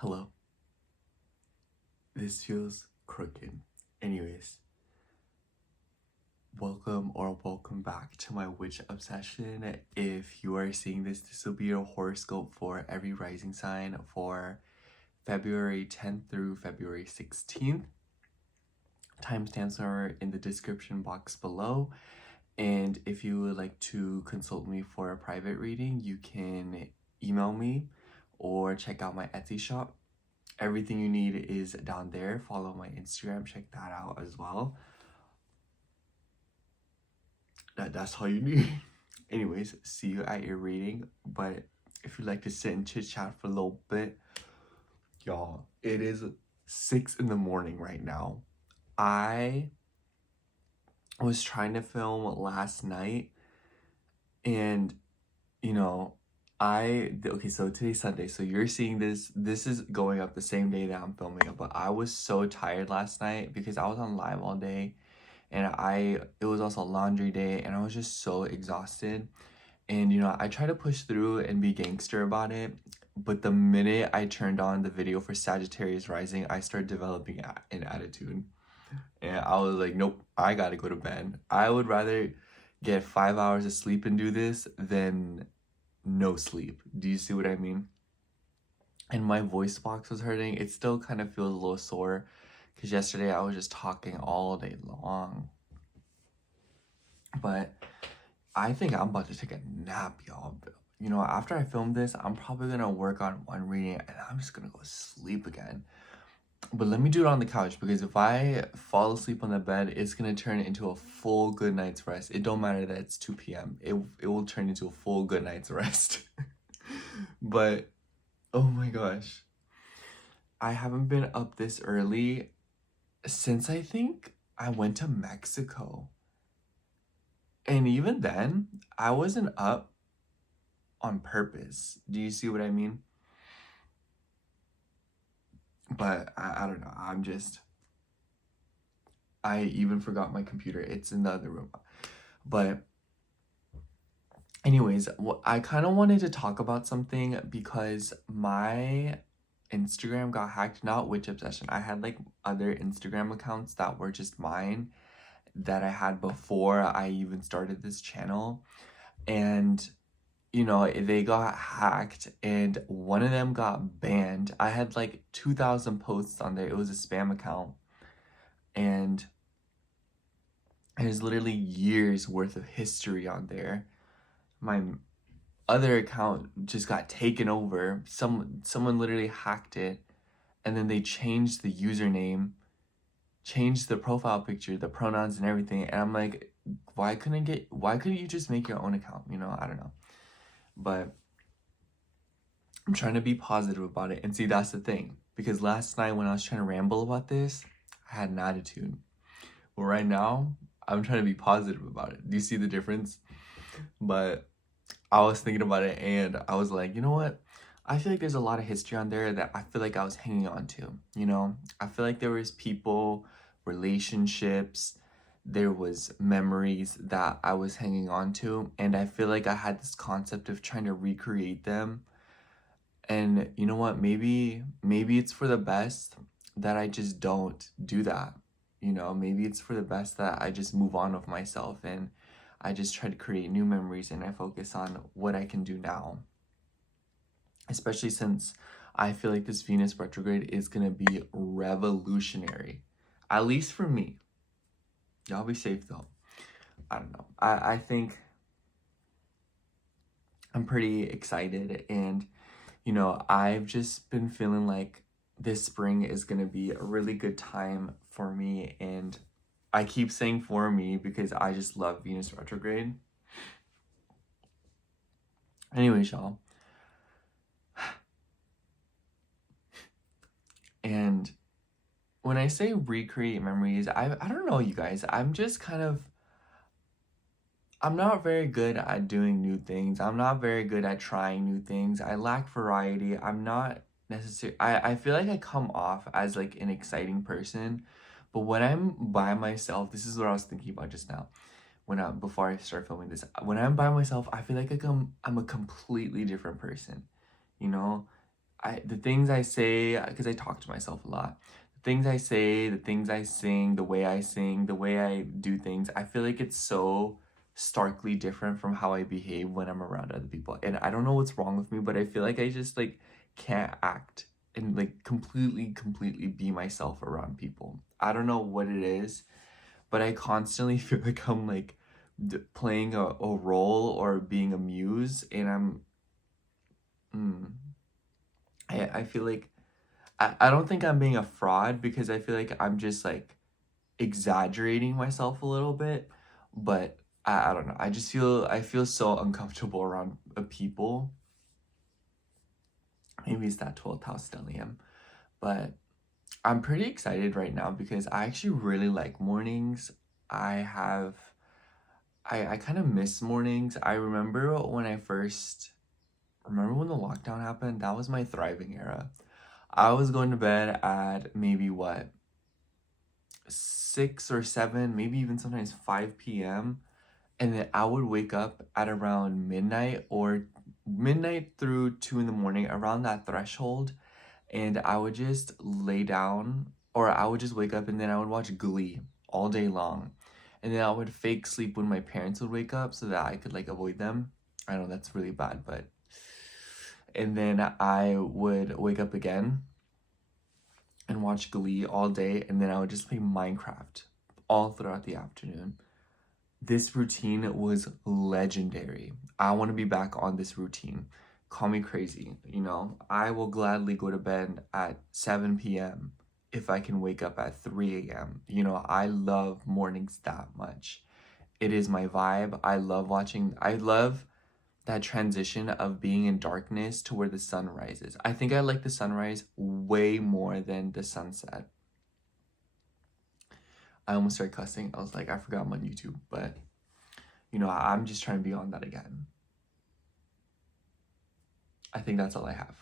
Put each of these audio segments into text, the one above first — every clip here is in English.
Hello. This feels crooked. Anyways, welcome back to my witch obsession. If you are seeing this will be a horoscope for every rising sign for February 10th through February 16th. Timestamps are in the description box below. And if you would like to consult me for a private reading, you can email me or check out my Etsy shop. Everything you need is down there. Follow my Instagram, check that out as well. That's all you need. Anyways, see you at your reading. But if you'd like to sit and chit chat for a little bit, y'all, it is 6 in the morning right now. I was trying to film last night, and okay, so today's Sunday, so you're seeing this is going up the same day that I'm filming it, but I was so tired last night because I was on live all day, and it was also laundry day, and I was just so exhausted. And I try to push through and be gangster about it, but the minute I turned on the video for Sagittarius rising, I started developing an attitude, and I was like, nope, I gotta go to bed. I would rather get 5 hours of sleep and do this than no sleep. Do you see what I mean? And my voice box was hurting. It still kind of feels a little sore because yesterday I was just talking all day long. But I think I'm about to take a nap, y'all. After I film this, I'm probably gonna work on one reading and I'm just gonna go sleep again. But let me do it on the couch, because if I fall asleep on the bed, it's gonna turn into a full good night's rest. It don't matter that it's 2 p.m. It will turn into a full good night's rest. But oh my gosh, I haven't been up this early since I think I went to Mexico. And even then, I wasn't up on purpose. Do you see what I mean? But I don't know. I even forgot my computer. It's in the other room. But anyways, I kind of wanted to talk about something because my Instagram got hacked. Not Witch Obsession. I had like other Instagram accounts that were just mine that I had before I even started this channel. And they got hacked and one of them got banned. I had like 2,000 posts on there. It was a spam account, and there's literally years worth of history on there. My other account just got taken over. Someone literally hacked it, and then they changed the username, changed the profile picture, the pronouns and everything. And I'm like, why couldn't you just make your own account? I don't know. But I'm trying to be positive about it. And see, that's the thing. Because last night when I was trying to ramble about this, I had an attitude. But right now, I'm trying to be positive about it. Do you see the difference? But I was thinking about it and I was like, you know what? I feel like there's a lot of history on there that I feel like I was hanging on to. I feel like there was people, relationships, there was memories that I was hanging on to, and I feel like I had this concept of trying to recreate them. And you know what, maybe it's for the best that I just don't do that. Maybe it's for the best that I just move on with myself and I just try to create new memories and I focus on what I can do now. Especially since I feel like this Venus retrograde is gonna be revolutionary, at least for me. Y'all be safe though. I don't know. I think I'm pretty excited, and I've just been feeling like this spring is gonna be a really good time for me, and I keep saying for me because I just love Venus retrograde. Anyways, y'all. And when I say recreate memories, I don't know, you guys. I'm not very good at doing new things. I'm not very good at trying new things. I lack variety. I'm not necessarily... I feel like I come off as like an exciting person, but when I'm by myself, this is what I was thinking about just now. Before I start filming this, when I'm by myself, I feel like I'm a completely different person. the things I say, because I talk to myself a lot, the things I say, the things I sing, the way I do things, I feel like it's so starkly different from how I behave when I'm around other people. And I don't know what's wrong with me, but I feel like I just like can't act and like completely be myself around people. I don't know what it is, but I constantly feel like I'm like playing a role or being a muse, and I feel like I don't think I'm being a fraud, because I feel like I'm just like exaggerating myself a little bit, but I don't know. I feel so uncomfortable around people. Maybe it's that 12th house stellium, but I'm pretty excited right now because I actually really like mornings. I have I kind of miss mornings. I remember when when the lockdown happened. That was my thriving era. I was going to bed at maybe what, 6 or 7, maybe even sometimes 5 p.m. And then I would wake up at around midnight, or midnight through 2 in the morning, around that threshold. And I would just lay down, or I would just wake up, and then I would watch Glee all day long. And then I would fake sleep when my parents would wake up so that I could like avoid them. I know that's really bad, but. And then I would wake up again and watch Glee all day, and then I would just play Minecraft all throughout the afternoon. This routine was legendary. I want to be back on this routine. Call me crazy, you know? I will gladly go to bed at 7 p.m. if I can wake up at 3 a.m. You know, I love mornings that much. It is my vibe. I love that transition of being in darkness to where the sun rises. I think I like the sunrise way more than the sunset. I almost started cussing. I was like, I forgot I'm on YouTube, but you know, I'm just trying to be on that again. I think that's all I have.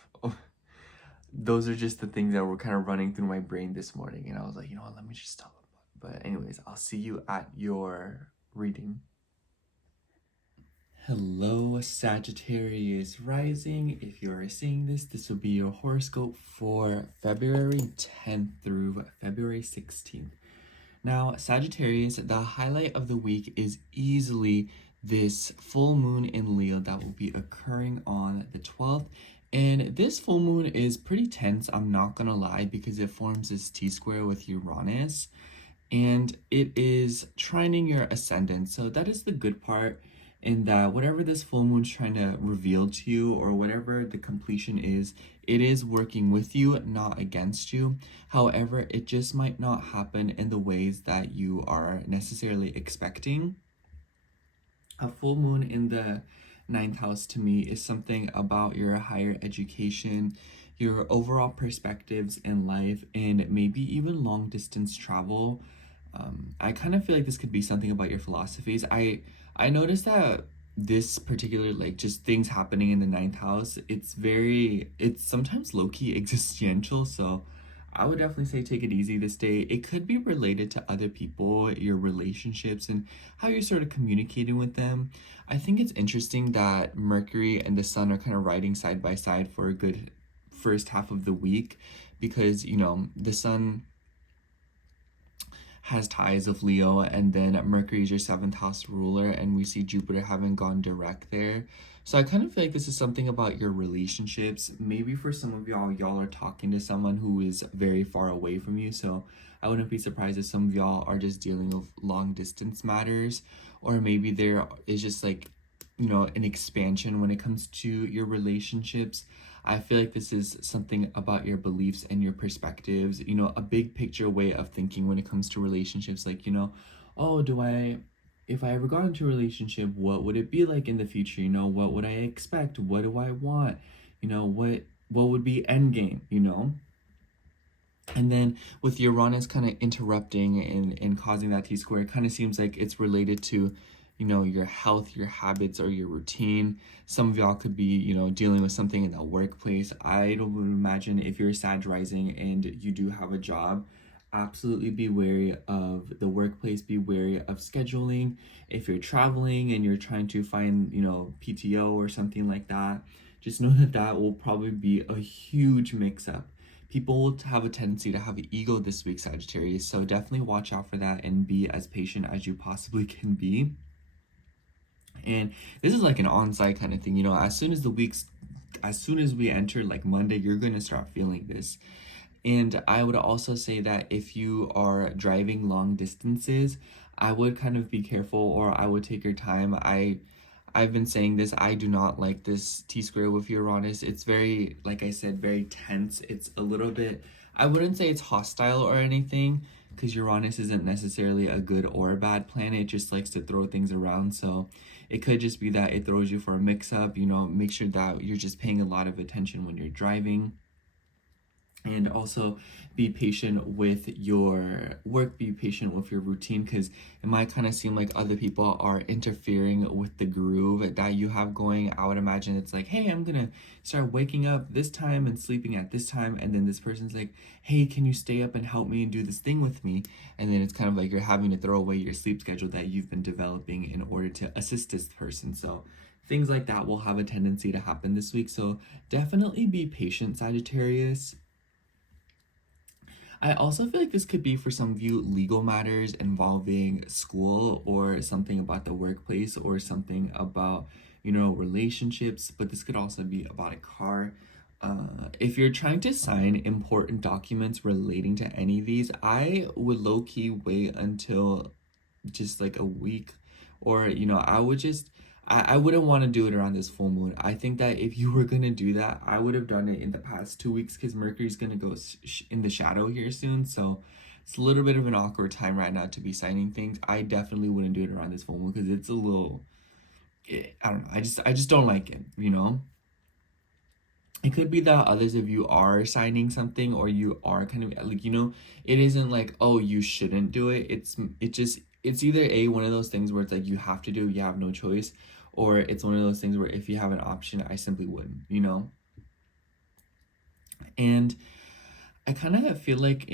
Those are just the things that were kind of running through my brain this morning, and I was like, you know what, let me just tell them. But anyways, I'll see you at your reading. Hello, Sagittarius rising. If you are seeing this, this will be your horoscope for February 10th through February 16th. Now, Sagittarius, the highlight of the week is easily this full moon in Leo that will be occurring on the 12th. And this full moon is pretty tense, I'm not gonna lie, because it forms this T-square with Uranus. And it is trining your ascendant. So that is the good part, in that whatever this full moon's trying to reveal to you, or whatever the completion is, it is working with you, not against you. However, it just might not happen in the ways that you are necessarily expecting. A full moon in the 9th house to me is something about your higher education, your overall perspectives in life, and maybe even long distance travel. I kind of feel like this could be something about your philosophies. I noticed that this particular, like, just things happening in the 9th house, it's sometimes low-key existential. So I would definitely say take it easy this day. It could be related to other people, your relationships, and how you're sort of communicating with them. I think it's interesting that Mercury and the Sun are kind of riding side by side for a good first half of the week, because, you know, the Sun has ties of Leo, and then Mercury is your 7th house ruler, and we see Jupiter having gone direct there. So I kind of feel like this is something about your relationships. Maybe for some of y'all are talking to someone who is very far away from you. So I wouldn't be surprised if some of y'all are just dealing with long distance matters, or maybe there is just like, you know, an expansion when it comes to your relationships. I feel like this is something about your beliefs and your perspectives, you know, a big picture way of thinking when it comes to relationships. Like, you know, oh, if I ever got into a relationship, what would it be like in the future? You know, what would I expect? What do I want? You know, what would be end game, you know? And then with Uranus kind of interrupting and causing that T-square, it kind of seems like it's related to, you know, your health, your habits, or your routine. Some of y'all could be, you know, dealing with something in the workplace. I don't imagine, if you're Sag rising and you do have a job, absolutely be wary of the workplace, be wary of scheduling. If you're traveling and you're trying to find, you know, PTO or something like that, just know that that will probably be a huge mix-up. People will have a tendency to have ego this week, Sagittarius, so definitely watch out for that and be as patient as you possibly can be. And this is like an on-site kind of thing, you know, as soon as we enter like Monday, you're going to start feeling this. And I would also say that if you are driving long distances, I would kind of be careful, or I would take your time. I've been saying this, I do not like this T-square with Uranus. It's very, like I said, very tense. It's a little bit, I wouldn't say it's hostile or anything, because Uranus isn't necessarily a good or a bad planet. It just likes to throw things around. So it could just be that it throws you for a mix-up. You know, make sure that you're just paying a lot of attention when you're driving. And also be patient with your work, be patient with your routine, because it might kind of seem like other people are interfering with the groove that you have going. I would imagine it's like, hey, I'm gonna start waking up this time and sleeping at this time, and then this person's like, hey, can you stay up and help me and do this thing with me? And then it's kind of like you're having to throw away your sleep schedule that you've been developing in order to assist this person. So things like that will have a tendency to happen this week. So definitely be patient, Sagittarius. I also feel like this could be for some of you legal matters involving school or something about the workplace or something about, you know, relationships, but this could also be about a car. If you're trying to sign important documents relating to any of these, I would low-key wait until just like a week, or, you know, I would just, I wouldn't want to do it around this full moon. I think that if you were going to do that, I would have done it in the past 2 weeks, because Mercury's going to go in the shadow here soon. So it's a little bit of an awkward time right now to be signing things. I definitely wouldn't do it around this full moon, because it's a little, I don't know. I just don't like it, you know? It could be that others of you are signing something, or you are kind of like, you know, it isn't like, oh, you shouldn't do it. It's either one of those things where it's like you have to do, you have no choice, or it's one of those things where if you have an option, I simply wouldn't, you know? And I kind of feel like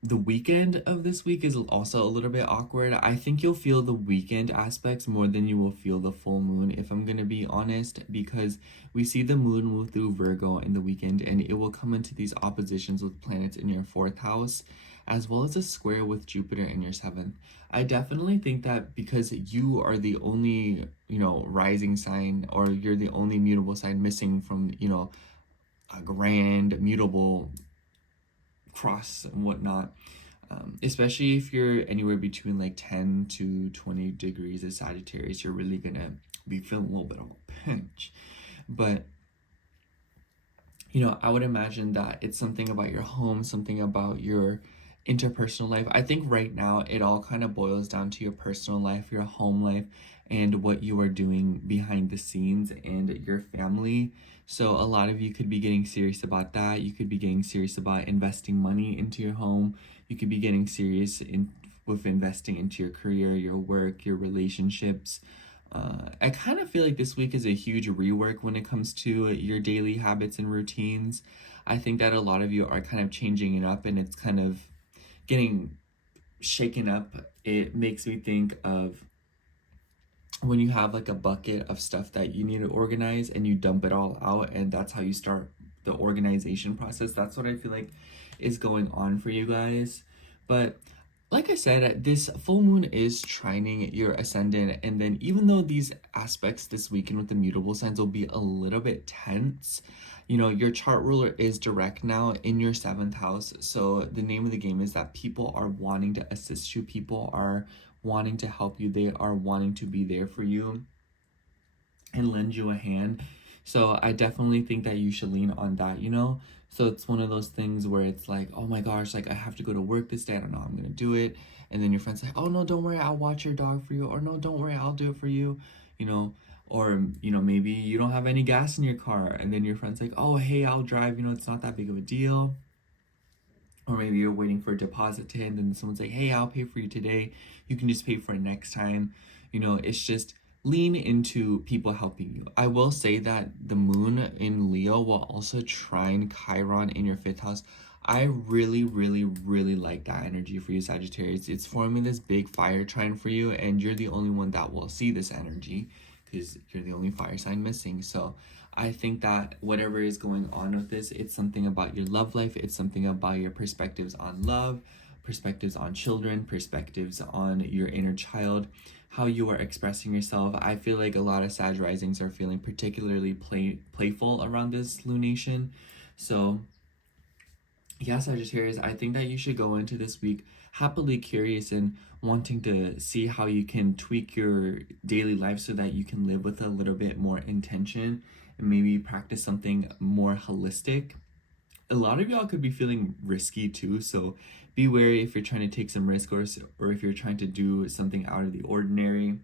the weekend of this week is also a little bit awkward. I think you'll feel the weekend aspects more than you will feel the full moon, if I'm gonna be honest, because we see the moon move through Virgo in the weekend, and it will come into these oppositions with planets in your 4th house, as well as a square with Jupiter in your 7th. I definitely think that because you are the only, you know, rising sign, or you're the only mutable sign missing from, you know, a grand mutable cross and whatnot, especially if you're anywhere between like 10 to 20 degrees of Sagittarius, you're really gonna be feeling a little bit of a pinch. But, you know, I would imagine that it's something about your home, something about your interpersonal life. I think right now it all kind of boils down to your personal life, your home life, and what you are doing behind the scenes, and your family. So a lot of you could be getting serious about that. You could be getting serious about investing money into your home. You could be getting serious with investing into your career, your work, your relationships. I kind of feel like this week is a huge rework when it comes to your daily habits and routines. I think that a lot of you are kind of changing it up, and it's kind of getting shaken up. It makes me think of when you have like a bucket of stuff that you need to organize, and you dump it all out, and that's how you start the organization process. That's what I feel like is going on for you guys. But like I said, this full moon is trining your ascendant, and then even though these aspects this weekend with the mutable signs will be a little bit tense, you know, your chart ruler is direct now in your 7th house. So the name of the game is that people are wanting to assist you, people are wanting to help you, they are wanting to be there for you and lend you a hand. So I definitely think that you should lean on that, you know? So it's one of those things where it's like, oh my gosh, like I have to go to work this day, I don't know how I'm gonna do it. And then your friend's like, oh no, don't worry, I'll watch your dog for you. Or no, don't worry, I'll do it for you, you know? Or, you know, maybe you don't have any gas in your car, and then your friend's like, oh, hey, I'll drive, you know, it's not that big of a deal. Or maybe you're waiting for a deposit to hit, and then someone's like, hey, I'll pay for you today. You can just pay for it next time. You know, it's just lean into people helping you. I will say that the moon in Leo will also trine Chiron in your 5th house. I really, really, really like that energy for you, Sagittarius. It's forming this big fire trine for you, and you're the only one that will see this energy, because you're the only fire sign missing. So I think that whatever is going on with this, it's something about your love life, it's something about your perspectives on love, perspectives on children, perspectives on your inner child, how you are expressing yourself. I feel like a lot of Sag risings are feeling particularly playful around this lunation. So yeah, Sagittarius, I think that you should go into this week happily curious and wanting to see how you can tweak your daily life so that you can live with a little bit more intention and maybe practice something more holistic. A lot of y'all could be feeling risky too, so be wary if you're trying to take some risk, or if you're trying to do something out of the ordinary.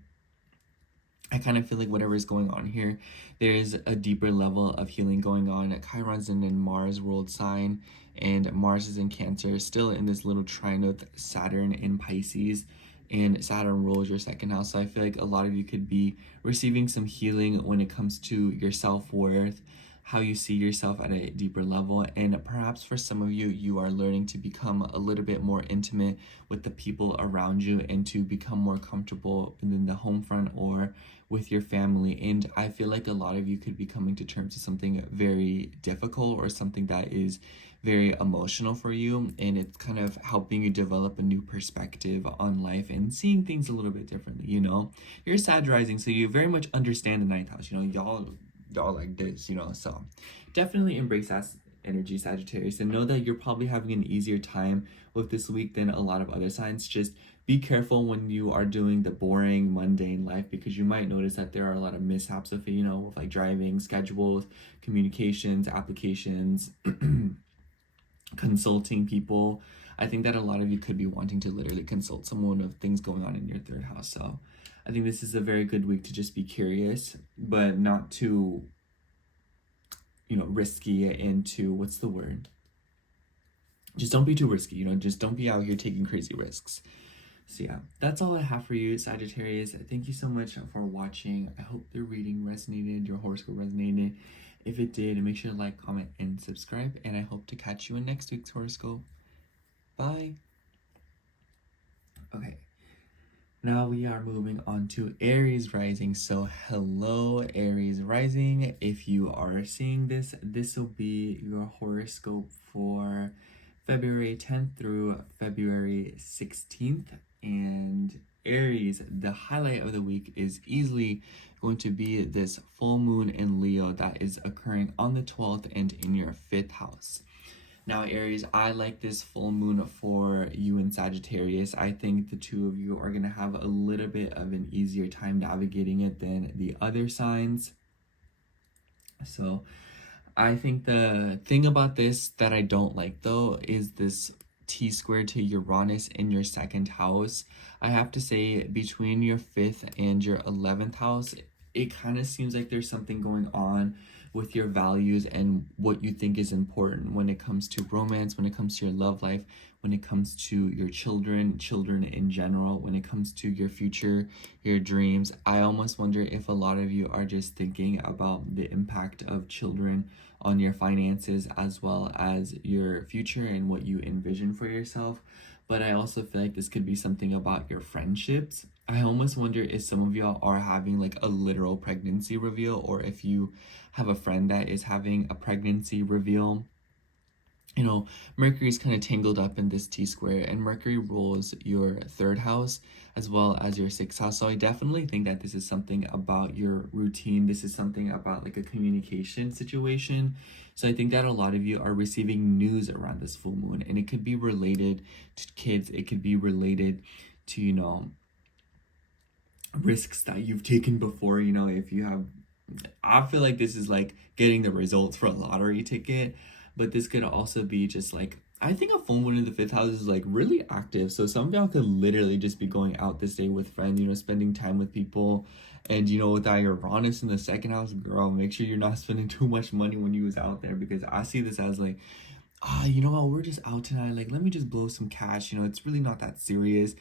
I kind of feel like whatever is going on here, there is a deeper level of healing going on. Chiron's in Mars world sign, and Mars is in Cancer, still in this little trine with Saturn in Pisces, and Saturn rules your second house. So I feel like a lot of you could be receiving some healing when it comes to your self-worth, how you see yourself at a deeper level, and perhaps for some of you, you are learning to become a little bit more intimate with the people around you and to become more comfortable in the home front or with your family. And I feel like a lot of you could be coming to terms with something very difficult or something that is very emotional for you, and it's kind of helping you develop a new perspective on life and seeing things a little bit differently. You know, you're Sag rising, so you very much understand the ninth house. You know, y'all like this, you know, so definitely embrace that energy, Sagittarius, and know that you're probably having an easier time with this week than a lot of other signs. Just be careful when you are doing the boring, mundane life, because you might notice that there are a lot of mishaps with it, you know, with like driving, schedules, communications, applications, consulting people. I think that a lot of you could be wanting to literally consult someone of things going on in your third house. So I think this is a very good week to just be curious, but not too, you know, risky and too, what's the word? Just don't be too risky, you know, just don't be out here taking crazy risks. So yeah, that's all I have for you, Sagittarius. Thank you so much for watching. I hope the reading resonated, your horoscope resonated. If it did, make sure to like, comment, and subscribe. And I hope to catch you in next week's horoscope. Bye. Okay. Now we are moving on to Aries rising. So hello, Aries rising. If you are seeing this, this will be your horoscope for February 10th through February 16th. And Aries, the highlight of the week is easily going to be this full moon in Leo that is occurring on the 12th and in your 5th house. Now, Aries, I like this full moon for you and Sagittarius. I think the two of you are going to have a little bit of an easier time navigating it than the other signs. So I think the thing about this that I don't like, though, is this T-squared to Uranus in your 2nd house. I have to say, between your 5th and your 11th house, it kind of seems like there's something going on with your values and what you think is important when it comes to romance, when it comes to your love life, when it comes to your children in general, when it comes to your future, your dreams. I almost wonder if a lot of you are just thinking about the impact of children on your finances as well as your future and what you envision for yourself. But I also feel like this could be something about your friendships. I almost wonder if some of y'all are having like a literal pregnancy reveal, or if you have a friend that is having a pregnancy reveal. You know, Mercury's kind of tangled up in this T-square, and Mercury rules your 3rd house as well as your 6th house. So I definitely think that this is something about your routine. This is something about like a communication situation. So I think that a lot of you are receiving news around this full moon, and it could be related to kids. It could be related to, you know, risks that you've taken before. You know, if you have, I feel like this is like getting the results for a lottery ticket. But this could also be just like, I think a full moon in the 5th house is like really active. So some of y'all could literally just be going out this day with friends, you know, spending time with people. And, you know, with that Uranus in the 2nd house, girl, make sure you're not spending too much money when you was out there, because I see this as like, you know what, we're just out tonight. Like, let me just blow some cash. You know, it's really not that serious.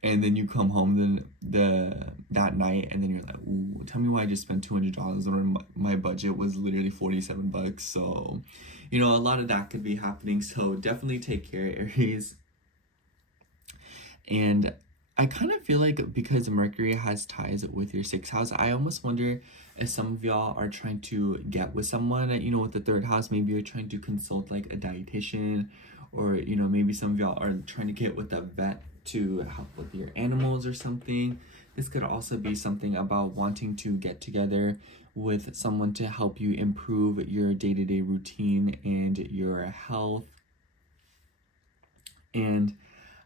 And then you come home that night, and then you're like, ooh, tell me why I just spent $200 when my budget was literally $47. So, you know, a lot of that could be happening. So definitely take care, Aries. And I kind of feel like because Mercury has ties with your sixth house, I almost wonder if some of y'all are trying to get with someone, you know, with the third house. Maybe you're trying to consult like a dietitian, or, you know, maybe some of y'all are trying to get with a vet to help with your animals or something. This could also be something about wanting to get together with someone to help you improve your day-to-day routine and your health. And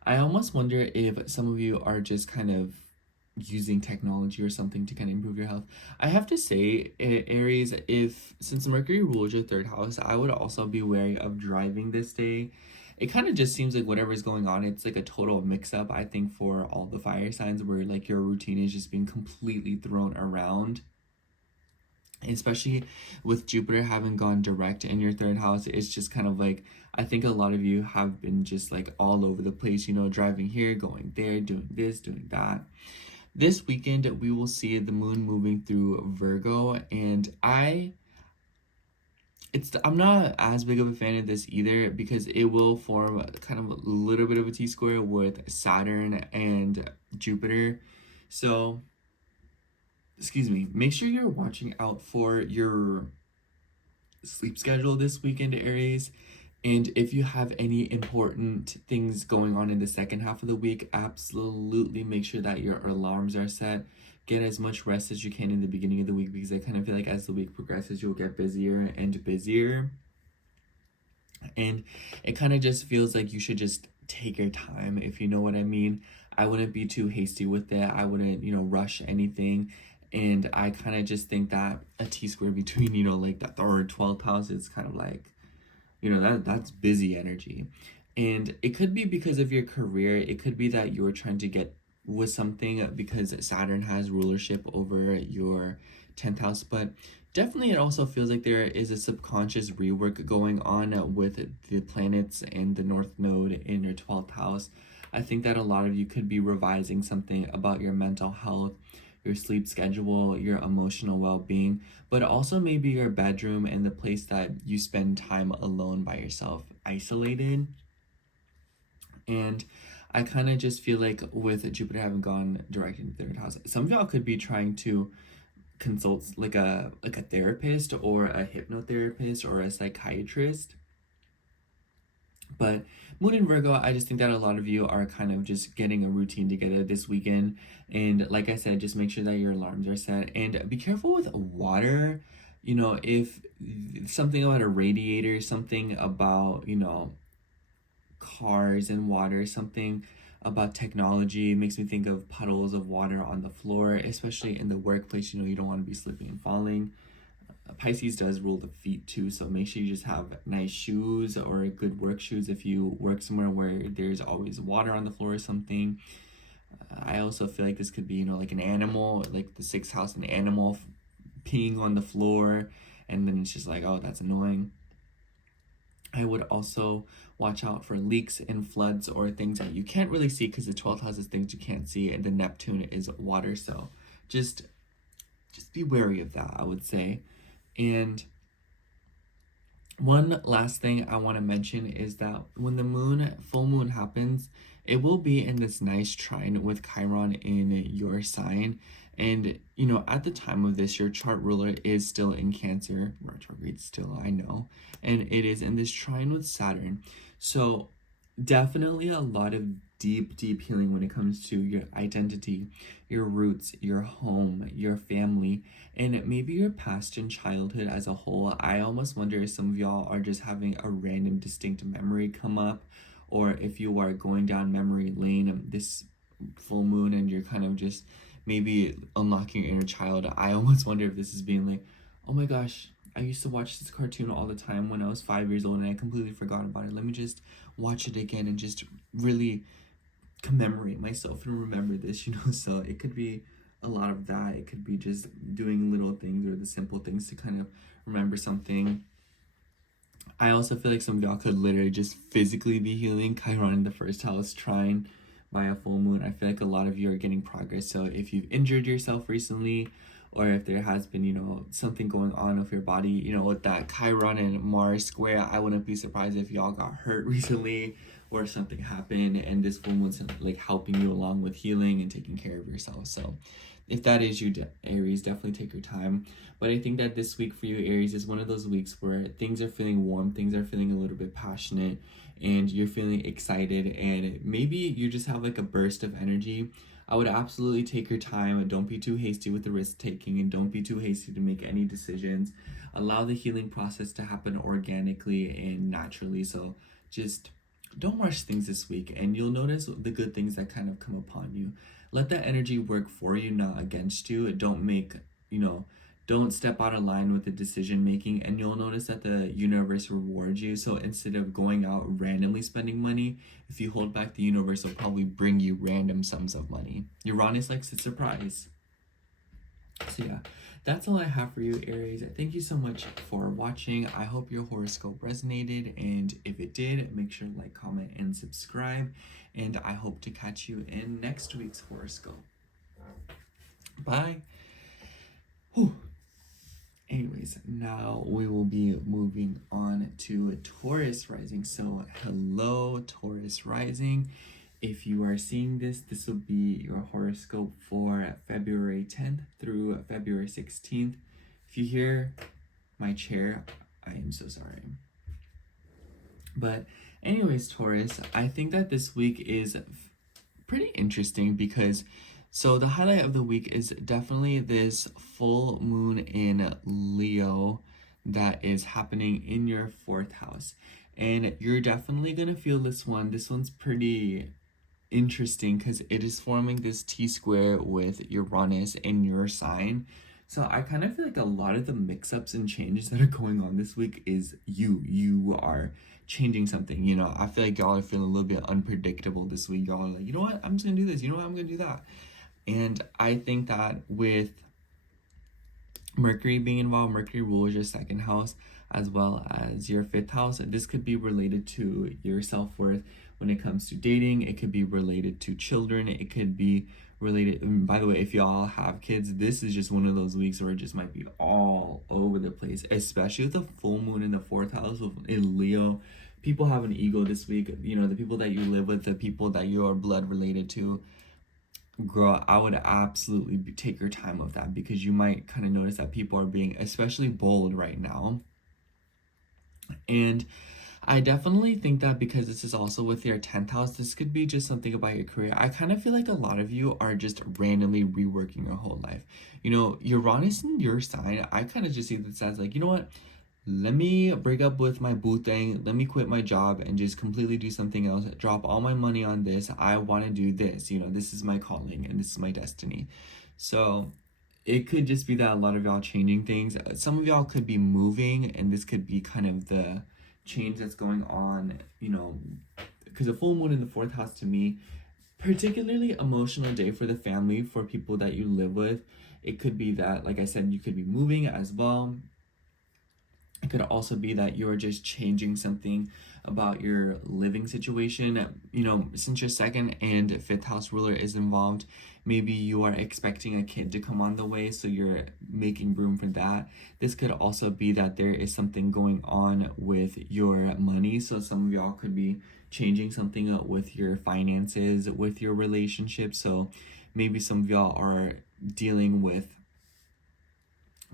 I almost wonder if some of you are just kind of using technology or something to kind of improve your health. I have to say, Aries, if since Mercury rules your third house, I would also be wary of driving this day. It kind of just seems like whatever's going on, it's like a total mix up, I think, for all the fire signs, where like your routine is just being completely thrown around. Especially with Jupiter having gone direct in your third house, it's just kind of like, I think a lot of you have been just like all over the place, you know, driving here, going there, doing this, doing that. This weekend, we will see the moon moving through Virgo, and I'm not as big of a fan of this either, because it will form kind of a little bit of a T-square with Saturn and Jupiter. So excuse me, make sure you're watching out for your sleep schedule this weekend, Aries. And if you have any important things going on in the second half of the week, absolutely make sure that your alarms are set. Get as much rest as you can in the beginning of the week, because I kind of feel like as the week progresses, you'll get busier and busier. And it kind of just feels like you should just take your time, if you know what I mean. I wouldn't be too hasty with it. I wouldn't, you know, rush anything. And I kind of just think that a T-square between, you know, like the third, 12th house is kind of like, you know, that's busy energy. And it could be because of your career. It could be that you're trying to get with something because Saturn has rulership over your 10th house. But definitely it also feels like there is a subconscious rework going on with the planets and the North Node in your 12th house. I think that a lot of you could be revising something about your mental health, your sleep schedule, your emotional well-being, but also maybe your bedroom and the place that you spend time alone by yourself, isolated. And I kind of just feel like with Jupiter having gone direct into the third house, some of y'all could be trying to consult like a therapist or a hypnotherapist or a psychiatrist. But Moon in Virgo, I just think that a lot of you are kind of just getting a routine together this weekend. And like I said, just make sure that your alarms are set. And be careful with water. You know, if something about a radiator, something about, you know, cars and water, something about technology, makes me think of puddles of water on the floor, especially in the workplace. You know, you don't want to be slipping and falling. Pisces does rule the feet too, so make sure you just have nice shoes or good work shoes if you work somewhere where there's always water on the floor or something. I also feel like this could be, you know, like an animal, like the sixth house, an animal peeing on the floor, and then it's just like, oh, that's annoying. I would also watch out for leaks and floods or things that you can't really see, because the 12th house is things you can't see and the Neptune is water, so just be wary of that, I would say. And one last thing I want to mention is that when the full moon happens, it will be in this nice trine with Chiron in your sign. And, you know, at the time of this, your chart ruler is still in Cancer, retrograde still, I know, and it is in this trine with Saturn. So definitely a lot of deep healing when it comes to your identity, your roots, your home, your family, and maybe your past and childhood as a whole. I almost wonder if some of y'all are just having a random distinct memory come up, or if you are going down memory lane this full moon and you're kind of just maybe unlocking your inner child. I almost wonder if this is being like, oh my gosh, I used to watch this cartoon all the time when I was 5 years old and I completely forgot about it. Let me just watch it again and just really commemorate myself and remember this, you know. So it could be a lot of that. It could be just doing little things or the simple things to kind of remember something. I also feel like some of y'all could literally just physically be healing Chiron in the first house trine by a full moon. I feel like a lot of you are getting progress. So if you've injured yourself recently, or if there has been, you know, something going on with your body, you know, with that Chiron and Mars square. I wouldn't be surprised if y'all got hurt recently or something happened, and this full moon's like helping you along with healing and taking care of yourself. So if that is you, Aries, definitely take your time. But I think that this week for you, Aries, is one of those weeks where things are feeling warm, things are feeling a little bit passionate, and you're feeling excited, and maybe you just have like a burst of energy. I would absolutely take your time, and don't be too hasty with the risk taking, and don't be too hasty to make any decisions. Allow the healing process to happen organically and naturally. So just don't rush things this week, and you'll notice the good things that kind of come upon you. Let that energy work for you, not against you. Don't make, you know, don't step out of line with the decision making, and you'll notice that the universe rewards you. So instead of going out randomly spending money, if you hold back, the universe will probably bring you random sums of money. Uranus likes a surprise. So yeah, that's all I have for you, Aries. Thank you so much for watching. I hope your horoscope resonated, and if it did, make sure to like, comment, and subscribe. And I hope to catch you in next week's horoscope. Bye. Whew. Anyways, now we will be moving on to Taurus rising. So hello, Taurus rising. If you are seeing this, this will be your horoscope for February 10th through February 16th. If you hear my chair, I am so sorry. But anyways, Taurus, I think that this week is pretty interesting because, so the highlight of the week is definitely this full moon in Leo that is happening in your 4th house. And you're definitely going to feel this one. This one's pretty interesting because it is forming this T-square with Uranus in your sign. So I kind of feel like a lot of the mix-ups and changes that are going on this week is you are changing something. You know, I feel like y'all are feeling a little bit unpredictable this week. Y'all are like, you know what, I'm just gonna do this, you know what, I'm gonna do that. And I think that with Mercury being involved, Mercury rules your 2nd house as well as your 5th house. This could be related to your self-worth when it comes to dating. It could be related to children. It could be related, and by the way, if y'all have kids, this is just one of those weeks where it just might be all over the place, especially with the full moon in the 4th house in Leo. People have an ego this week. You know, the people that you live with, the people that you are blood related to. Girl, I would absolutely take your time with that, because you might kind of notice that people are being especially bold right now. And I definitely think that because this is also with your 10th house, this could be just something about your career. I kind of feel like a lot of you are just randomly reworking your whole life. You know, Uranus in your sign, I kind of just see this as like, you know what? Let me break up with my boo thing. Let me quit my job and just completely do something else. Drop all my money on this. I want to do this. You know, this is my calling and this is my destiny. So it could just be that a lot of y'all changing things. Some of y'all could be moving, and this could be kind of the change that's going on, you know, because a full moon in the 4th house to me, particularly emotional day for the family, for people that you live with. It could be that, like I said, you could be moving as well. It could also be that you're just changing something about your living situation. You know, since your 2nd and 5th house ruler is involved, maybe you are expecting a kid to come on the way, so you're making room for that. This could also be that there is something going on with your money. So some of y'all could be changing something up with your finances, with your relationship. So maybe some of y'all are dealing with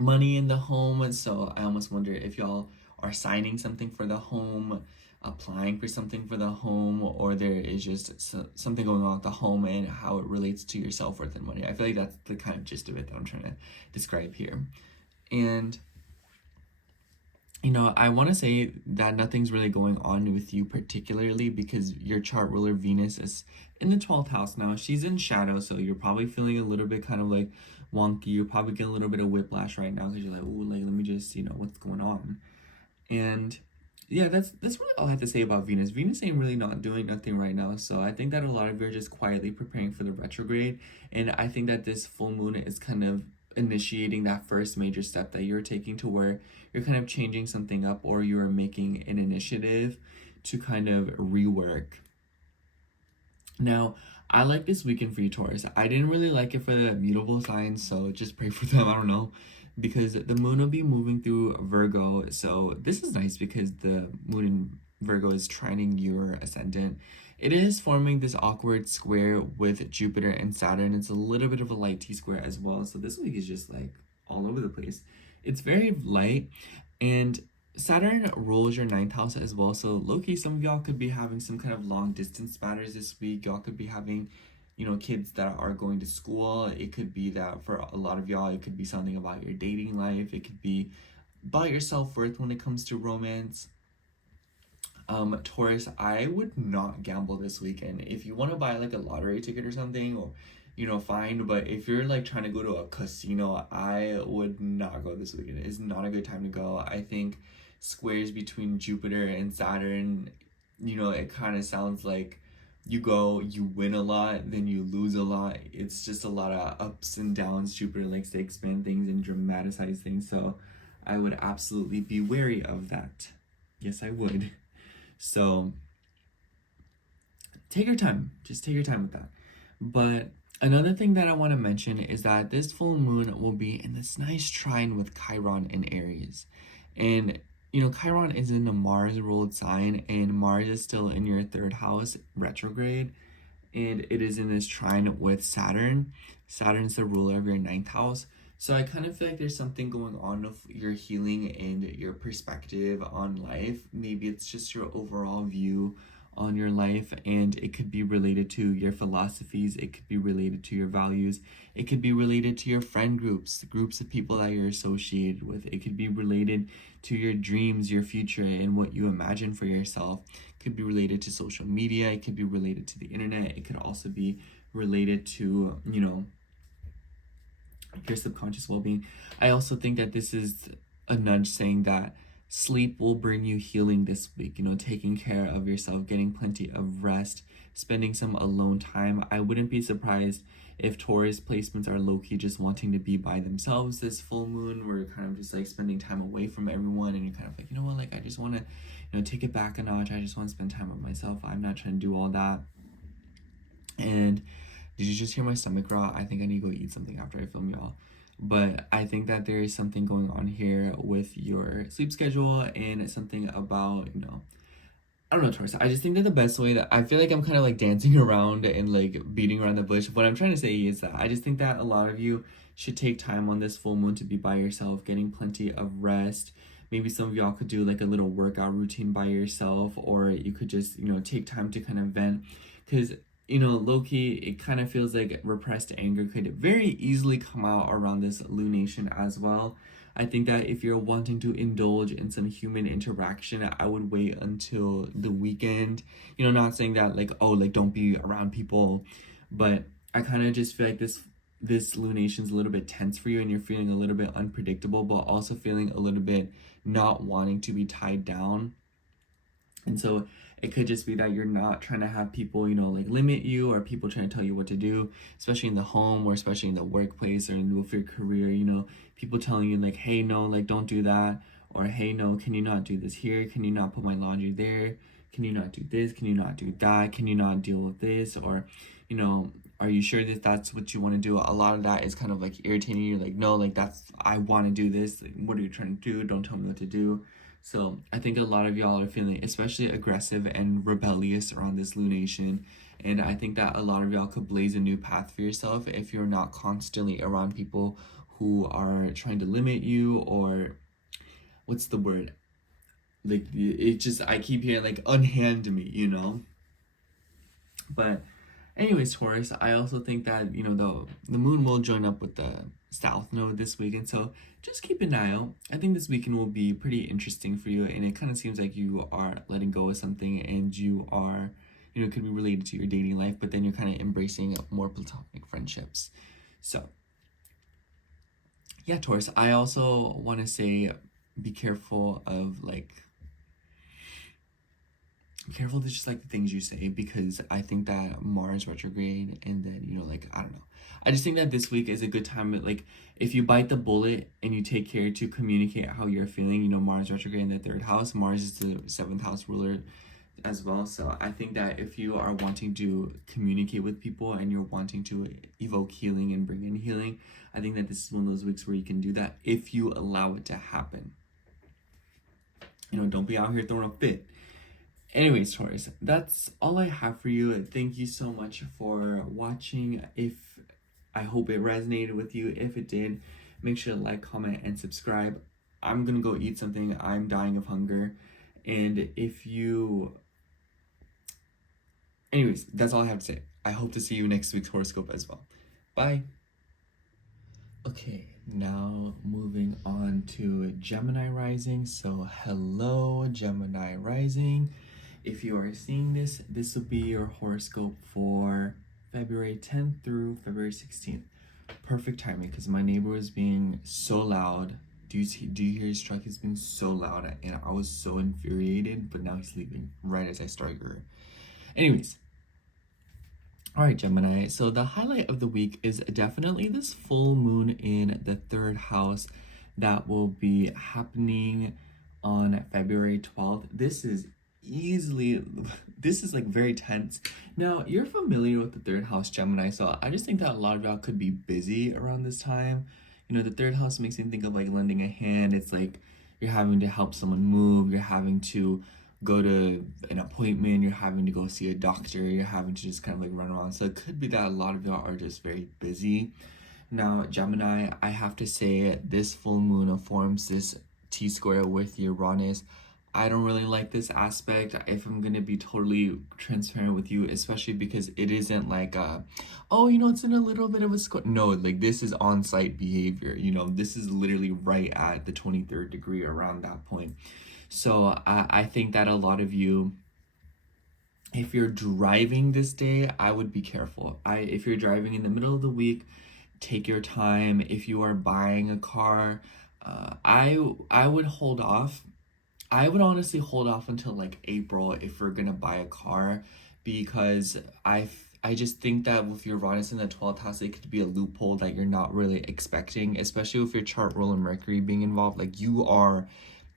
money in the home. So I almost wonder if y'all are signing something for the home, applying for something for the home, or there is just something going on with the home and how it relates to your self-worth and money. I feel like that's the kind of gist of it that I'm trying to describe here. And you know, I want to say that nothing's really going on with you particularly, because your chart ruler Venus is in the 12th house now. She's in shadow, so you're probably feeling a little bit kind of like wonky. You're probably getting a little bit of whiplash right now because you're like, oh, like, let me just, you know, what's going on. And yeah, that's really all I have to say about Venus. Venus ain't really not doing nothing right now. So I think that a lot of you are just quietly preparing for the retrograde. And I think that this full moon is kind of initiating that first major step that you're taking, to where you're kind of changing something up, or you're making an initiative to kind of rework. Now, I like this weekend for you, Taurus. I didn't really like it for the mutable signs, so just pray for them. I don't know. Because the moon will be moving through Virgo. So this is nice because the moon in Virgo is trining your ascendant. It is forming this awkward square with Jupiter and Saturn. It's a little bit of a light T square as well. So this week is just like all over the place. It's very light, and Saturn rules your ninth house as well. So low-key, some of y'all could be having some kind of long distance matters this week. Y'all could be having, you know, kids that are going to school. It could be that for a lot of y'all, it could be something about your dating life. It could be about your self-worth when it comes to romance. Taurus, I would not gamble this weekend. If you want to buy like a lottery ticket or something, or you know, fine. But if you're like trying to go to a casino, I would not go this weekend. It's not a good time to go. I think squares between Jupiter and Saturn, you know, it kind of sounds like you go, you win a lot, then you lose a lot. It's just a lot of ups and downs. Jupiter likes to expand things and dramatize things. So I would absolutely be wary of that. Yes, I would. So take your time. Just take your time with that. But another thing that I want to mention is that this full moon will be in this nice trine with Chiron in Aries. And, you know, Chiron is in a Mars-ruled sign, and Mars is still in your third house, retrograde. And it is in this trine with Saturn. Saturn's the ruler of your ninth house. So I kind of feel like there's something going on with your healing and your perspective on life. Maybe it's just your overall view on your life, and it could be related to your philosophies, it could be related to your values, it could be related to your friend groups, groups of people that you're associated with, it could be related to your dreams, your future, and what you imagine for yourself. It could be related to social media, it could be related to the internet, it could also be related to, you know, your subconscious well-being. I also think that this is a nudge saying that sleep will bring you healing this week, you know, taking care of yourself, getting plenty of rest, spending some alone time. I wouldn't be surprised if Taurus placements are low-key just wanting to be by themselves this full moon. We're kind of just like spending time away from everyone, and you're kind of like, you know what, like I just want to, you know, take it back a notch. I just want to spend time with myself. I'm not trying to do all that. And did you just hear my stomach growl? I think I need to go eat something after I film, y'all. But I think that there is something going on here with your sleep schedule, and something about, you know, I don't know, Taurus. I just think that the best way that I feel like I'm kind of like dancing around and like beating around the bush. What I'm trying to say is that I just think that a lot of you should take time on this full moon to be by yourself, getting plenty of rest. Maybe some of y'all could do like a little workout routine by yourself, or you could just, you know, take time to kind of vent. Because, you know, low-key, it kind of feels like repressed anger could very easily come out around this lunation as well. I think that if you're wanting to indulge in some human interaction, I would wait until the weekend. You know, not saying that like, oh, like don't be around people, but I kind of just feel like this lunation's a little bit tense for you, and you're feeling a little bit unpredictable, but also feeling a little bit not wanting to be tied down. And so it could just be that you're not trying to have people, you know, like limit you, or people trying to tell you what to do, especially in the home, or especially in the workplace, or in with your career, you know, people telling you like, hey, no, like don't do that, or hey, no, can you not do this here? Can you not put my laundry there? Can you not do this? Can you not do that? Can you not deal with this? Or, you know, are you sure that that's what you want to do? A lot of that is kind of like irritating you, like, no, like I want to do this. Like, what are you trying to do? Don't tell me what to do. So I think a lot of y'all are feeling especially aggressive and rebellious around this lunation. And I think that a lot of y'all could blaze a new path for yourself if you're not constantly around people who are trying to limit you, or what's the word? Like, it just, I keep hearing like unhand me, you know? But anyways, Taurus, I also think that, you know, the moon will join up with the south node this weekend, so just keep an eye out. I think this weekend will be pretty interesting for you, and it kind of seems like you are letting go of something, and you are, you know, it could be related to your dating life, but then you're kind of embracing more platonic friendships. So yeah, Taurus, I also want to say be careful of like, be careful to just like the things you say, because I think that Mars retrograde, and then, you know, like, I don't know. I just think that this week is a good time, like, if you bite the bullet and you take care to communicate how you're feeling, you know, Mars retrograde in the third house. Mars is the seventh house ruler. as well. So I think that if you are wanting to communicate with people and you're wanting to evoke healing and bring in healing, I think that this is one of those weeks where you can do that if you allow it to happen. You know, don't be out here throwing a fit. Anyways, Taurus, that's all I have for you. Thank you so much for watching. I hope it resonated with you. If it did, make sure to like, comment, and subscribe. I'm gonna go eat something. I'm dying of hunger. And anyways, that's all I have to say. I hope to see you next week's horoscope as well. Bye. Okay, now moving on to Gemini rising. So hello, Gemini rising. If you are seeing this, this will be your horoscope for February 10th through February 16th. Perfect timing, because my neighbor was being so loud. Do you hear his truck? He's been so loud, and I was so infuriated, but now he's leaving right as I start her. Anyways, all right, Gemini. So the highlight of the week is definitely this full moon in the 3rd house that will be happening on February 12th. This is like very tense. Now, you're familiar with the 3rd house, Gemini, so I just think that a lot of y'all could be busy around this time. You know, the 3rd house makes me think of like lending a hand. It's like you're having to help someone move, you're having to go to an appointment, you're having to go see a doctor, you're having to just kind of like run around. So it could be that a lot of y'all are just very busy. Now, Gemini, I have to say this full moon forms this T-square with Uranus. I don't really like this aspect, if I'm gonna be totally transparent with you, especially because it isn't like oh, you know, it's in a little bit of a square. No, like this is on-site behavior. You know, this is literally right at the 23rd degree, around that point. So I think that a lot of you, if you're driving this day, I would be careful. If you're driving in the middle of the week, take your time. If you are buying a car, I would hold off. I would honestly hold off until like April if we're gonna buy a car, because I just think that with Uranus in the 12th house, it could be a loophole that you're not really expecting, especially with your chart ruler Mercury being involved. Like, you are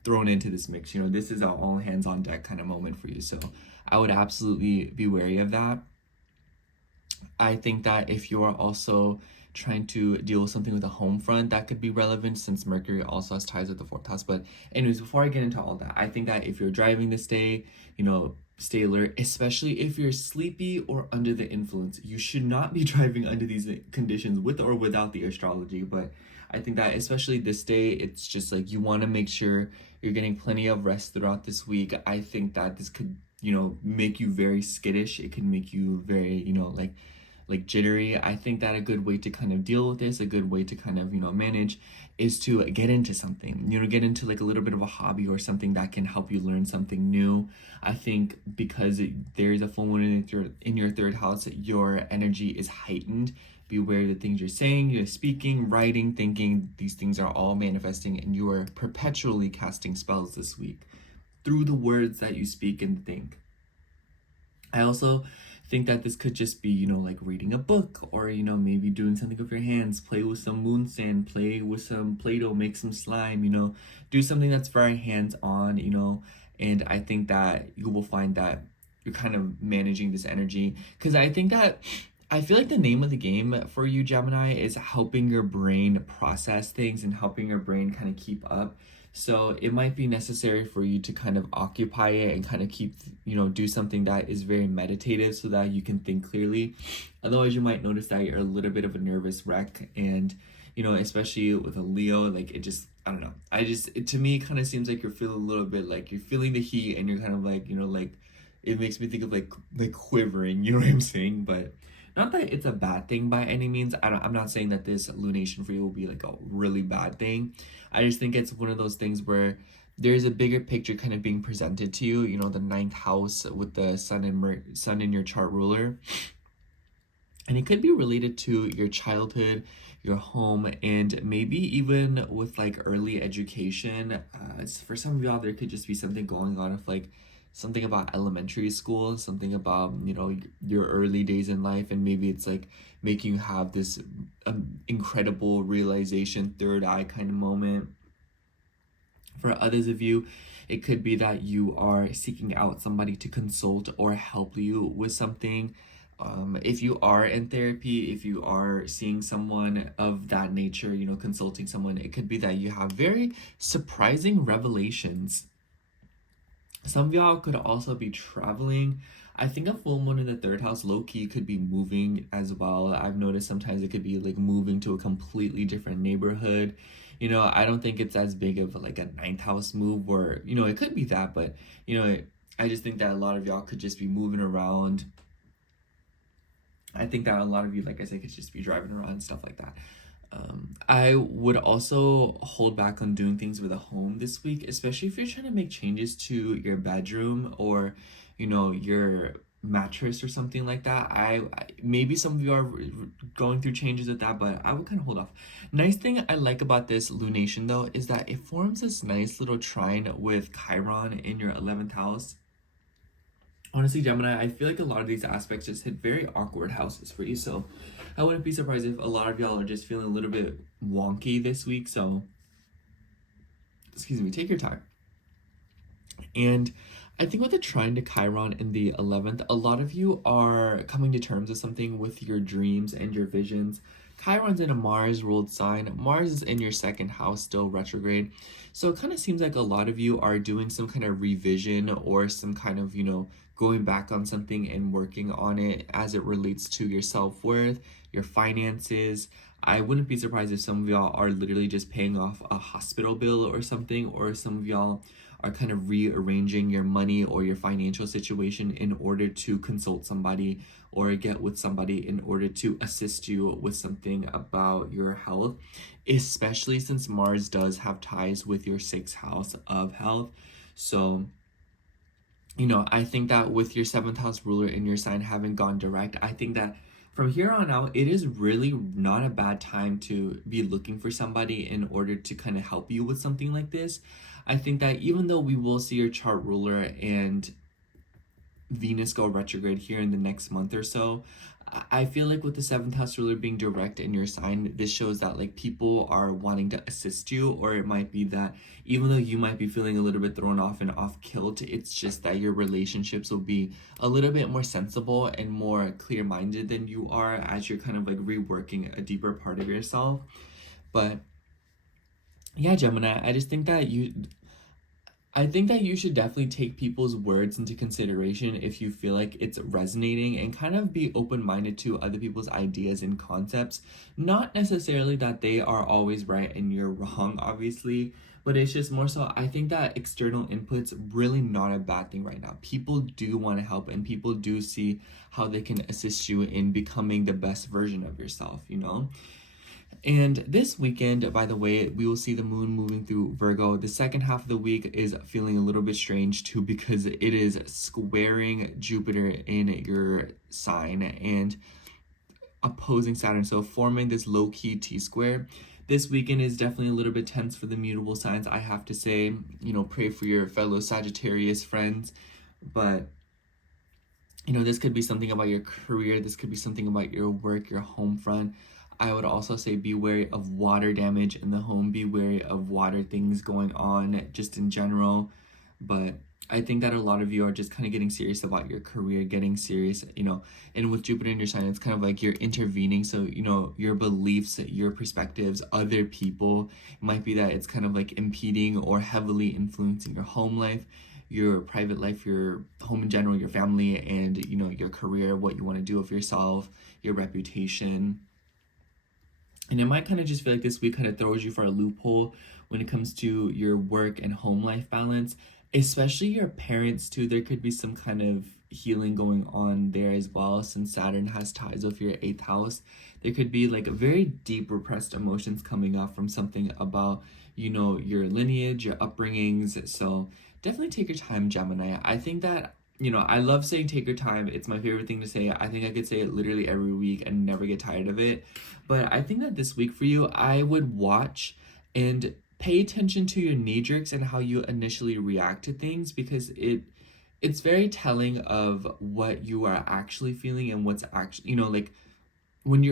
thrown into this mix. You know, this is an all hands on deck kind of moment for you. So I would absolutely be wary of that. I think that if you are also trying to deal with something with a home front, that could be relevant, since Mercury also has ties with the 4th house. But anyways, before I get into all that, I think that if you're driving this day, you know, stay alert, especially if you're sleepy or under the influence. You should not be driving under these conditions, with or without the astrology. But I think that especially this day, it's just like you want to make sure you're getting plenty of rest throughout this week. I think that this could, you know, make you very skittish. It can make you very, you know, like jittery. I think that a good way to kind of deal with this, a good way to kind of, you know, manage, is to get into something, you know, get into like a little bit of a hobby or something that can help you learn something new. I think because there's a full moon in your 3rd house, your energy is heightened. Be aware of the things you're saying, you're speaking, writing, thinking. These things are all manifesting, and you are perpetually casting spells this week through the words that you speak and think. I also think that this could just be, you know, like reading a book, or, you know, maybe doing something with your hands, play with some moon sand, play with some Play-Doh, make some slime, you know, do something that's very hands-on, you know. And I think that you will find that you're kind of managing this energy, because I feel like the name of the game for you, Gemini, is helping your brain process things and helping your brain kind of keep up. So it might be necessary for you to kind of occupy it and kind of keep, you know, do something that is very meditative so that you can think clearly. Otherwise, you might notice that you're a little bit of a nervous wreck. And, you know, especially with a Leo, like, it just, I don't know. To me, it kind of seems like you're feeling a little bit like you're feeling the heat, and you're kind of like, you know, like, it makes me think of like quivering, you know what I'm saying? But not that it's a bad thing by any means. I'm not saying that this lunation for you will be like a really bad thing. I just think it's one of those things where there's a bigger picture kind of being presented to you. You know, the 9th house with the sun in your chart ruler. And it could be related to your childhood, your home, and maybe even with like early education. For some of y'all, there could just be something going on with like something about elementary school, something about, you know, your early days in life, and maybe it's like making you have this incredible realization, third eye kind of moment. For others of you, it could be that you are seeking out somebody to consult or help you with something. If you are in therapy, if you are seeing someone of that nature, you know, consulting someone, it could be that you have very surprising revelations. Some of y'all could also be traveling. I think a full moon in the third house, low key, could be moving as well. I've noticed sometimes it could be like moving to a completely different neighborhood. You know, I don't think it's as big of like a ninth house move, or, you know, it could be that, but, you know, I just think that a lot of y'all could just be moving around. I think that a lot of you, like I said, could just be driving around and stuff like that. I would also hold back on doing things with a home this week, especially if you're trying to make changes to your bedroom or, you know, your mattress or something like that. Maybe some of you are going through changes with that, but I would kind of hold off. Nice thing I like about this lunation though is that it forms this nice little trine with Chiron in your 11th house. Honestly, Gemini, I feel like a lot of these aspects just hit very awkward houses for you. So I wouldn't be surprised if a lot of y'all are just feeling a little bit wonky this week. So, excuse me, take your time. And I think with the trine to Chiron in the 11th, a lot of you are coming to terms with something with your dreams and your visions. Chiron's in a Mars ruled sign. Mars is in your second house, still retrograde. So it kind of seems like a lot of you are doing some kind of revision or some kind of, you know, going back on something and working on it as it relates to your self-worth, your finances. I wouldn't be surprised if some of y'all are literally just paying off a hospital bill or something, or some of y'all are kind of rearranging your money or your financial situation in order to consult somebody or get with somebody in order to assist you with something about your health, especially since Mars does have ties with your 6th house of health. So, you know, I think that with your 7th house ruler in your sign having gone direct, I think that from here on out, it is really not a bad time to be looking for somebody in order to kind of help you with something like this. I think that even though we will see your chart ruler and Venus go retrograde here in the next month or so, I feel like with the 7th house ruler being direct in your sign, this shows that like people are wanting to assist you, or it might be that even though you might be feeling a little bit thrown off and off kilt, it's just that your relationships will be a little bit more sensible and more clear-minded than you are as you're kind of like reworking a deeper part of yourself. But yeah, Gemini, I think that you should definitely take people's words into consideration if you feel like it's resonating, and kind of be open-minded to other people's ideas and concepts. Not necessarily that they are always right and you're wrong, obviously, but it's just more so I think that external input's really not a bad thing right now. People do want to help, and people do see how they can assist you in becoming the best version of yourself, you know? And this weekend, by the way, we will see the moon moving through Virgo. The second half of the week is feeling a little bit strange too, because it is squaring Jupiter in your sign and opposing Saturn. So forming this low-key T-square. This weekend is definitely a little bit tense for the mutable signs, I have to say. You know, pray for your fellow Sagittarius friends. But, you know, this could be something about your career. This could be something about your work, your home front. I would also say be wary of water damage in the home. Be wary of water things going on just in general. But I think that a lot of you are just kind of getting serious about your career, getting serious, you know, and with Jupiter in your sign, it's kind of like you're intervening. So, you know, your beliefs, your perspectives, other people, it might be that it's kind of like impeding or heavily influencing your home life, your private life, your home in general, your family, and, you know, your career, what you want to do of yourself, your reputation. And it might kind of just feel like this week kind of throws you for a loophole when it comes to your work and home life balance, especially your parents too. There could be some kind of healing going on there as well, since Saturn has ties with your 8th house. There could be like very deep repressed emotions coming up from something about, you know, your lineage, your upbringings. So definitely take your time, Gemini. I think that, you know, I love saying take your time. It's my favorite thing to say. I think I could say it literally every week and never get tired of it. But I think that this week for you, I would watch and pay attention to your knee jerks and how you initially react to things, because it's very telling of what you are actually feeling and what's actually, you know, like when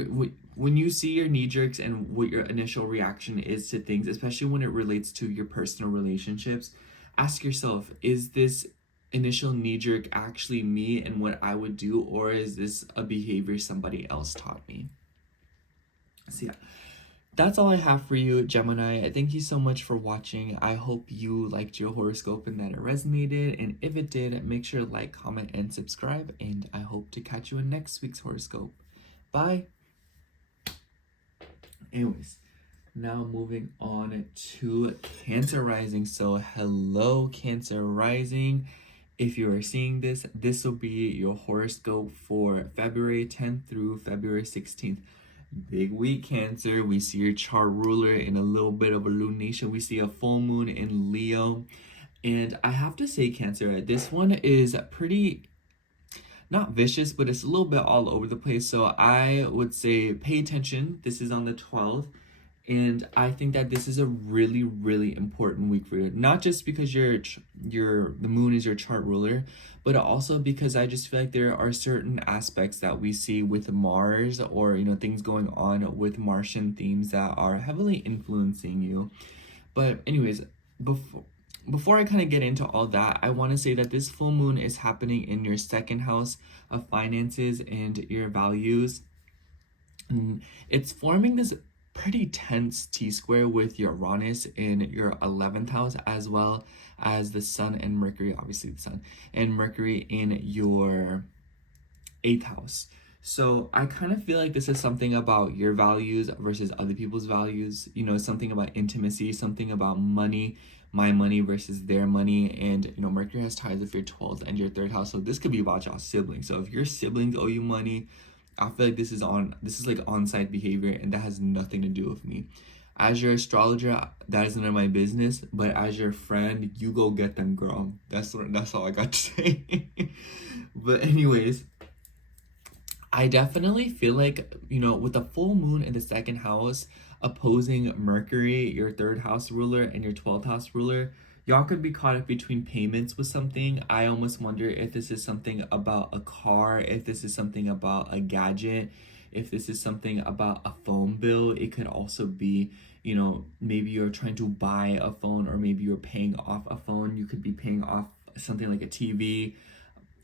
when you see your knee jerks and what your initial reaction is to things, especially when it relates to your personal relationships, ask yourself, is this initial knee jerk actually me and what I would do, or is this a behavior somebody else taught me? So yeah, that's all I have for you, Gemini. Thank you so much for watching. I hope you liked your horoscope and that it resonated. And if it did, make sure to like, comment, and subscribe. And I hope to catch you in next week's horoscope. Bye. Anyways, now moving on to Cancer rising. So hello, Cancer rising. If you are seeing this, this will be your horoscope for February 10th through February 16th. Big week, Cancer. We see your chart ruler in a little bit of a lunation. We see a full moon in Leo. And I have to say, Cancer, this one is pretty, not vicious, but it's a little bit all over the place. So I would say pay attention. This is on the 12th. And I think that this is a really, really important week for you. Not just because the moon is your chart ruler, but also because I just feel like there are certain aspects that we see with Mars, or things going on with Martian themes that are heavily influencing you. But anyways, before I kind of get into all that, I want to say that this full moon is happening in your second house of finances and your values. And it's forming this pretty tense T-square with Uranus in your 11th house, as well as the Sun and Mercury, obviously the Sun, and Mercury in your 8th house. So I kind of feel like this is something about your values versus other people's values, something about intimacy, something about money, my money versus their money. And Mercury has ties with your 12th and your 3rd house, so this could be about y'all siblings. So if your siblings owe you money, I feel like this is like on-site behavior, and that has nothing to do with me. As your astrologer, that is none of my business, but as your friend, you go get them, girl. That's all I got to say. But anyways, I definitely feel like, with the full moon in the 2nd house opposing Mercury, your 3rd house ruler, and your 12th house ruler, y'all could be caught up between payments with something. I almost wonder if this is something about a car, if this is something about a gadget, if this is something about a phone bill. It could also be, maybe you're trying to buy a phone, or maybe you're paying off a phone. You could be paying off something like a TV,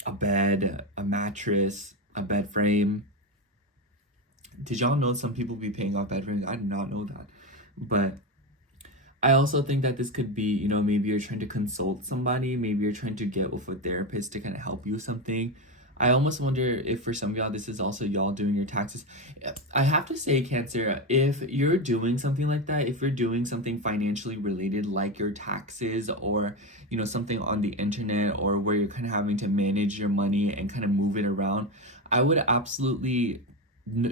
a bed, a mattress, a bed frame. Did y'all know some people be paying off bed frames? I did not know that. But I also think that this could be, maybe you're trying to consult somebody, maybe you're trying to get with a therapist to kind of help you with something. I almost wonder if for some of y'all, this is also y'all doing your taxes. I have to say, Cancer, if you're doing something like that, if you're doing something financially related, like your taxes, or, something on the internet, or where you're kind of having to manage your money and kind of move it around, I would absolutely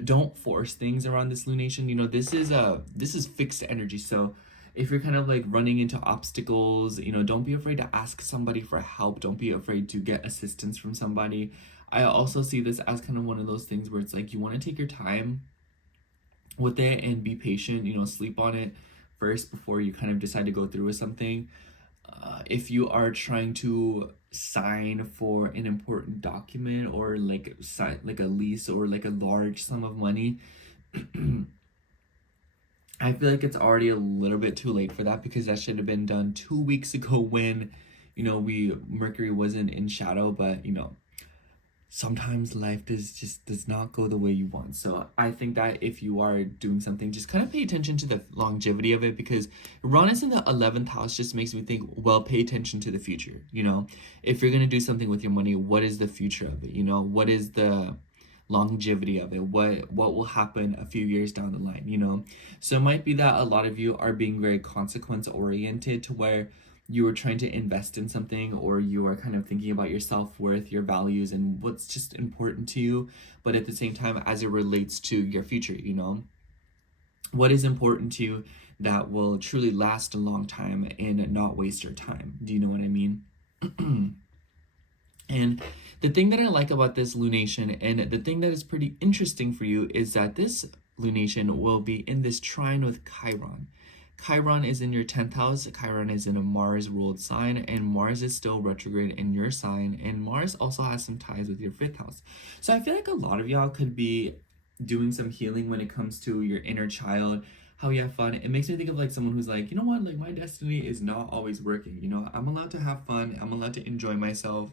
don't force things around this lunation. This is fixed energy. So if you're kind of like running into obstacles, don't be afraid to ask somebody for help. Don't be afraid to get assistance from somebody. I also see this as kind of one of those things where it's like you want to take your time with it and be patient, sleep on it first before you kind of decide to go through with something. If you are trying to sign for an important document, or like sign like a lease, or like a large sum of money, I feel like it's already a little bit too late for that, because that should have been done 2 weeks ago when, Mercury wasn't in shadow. But, sometimes life does not go the way you want. So I think that if you are doing something, just kind of pay attention to the longevity of it, because Uranus in the 11th house just makes me think, well, pay attention to the future. If you're going to do something with your money, what is the future of it? What is the longevity of it? What will happen a few years down the line? So it might be that a lot of you are being very consequence oriented, to where you are trying to invest in something, or you are kind of thinking about your self-worth, your values, and what's just important to you, but at the same time, as it relates to your future, what is important to you that will truly last a long time and not waste your time. Do you know what I mean? And the thing that I like about this lunation, and the thing that is pretty interesting for you, is that this lunation will be in this trine with Chiron. Chiron is in your 10th house. Chiron is in a Mars-ruled sign, and Mars is still retrograde in your sign, and Mars also has some ties with your 5th house. So I feel like a lot of y'all could be doing some healing when it comes to your inner child, how you have fun. It makes me think of like someone who's like, you know what, like my destiny is not always working. You know, I'm allowed to have fun. I'm allowed to enjoy myself.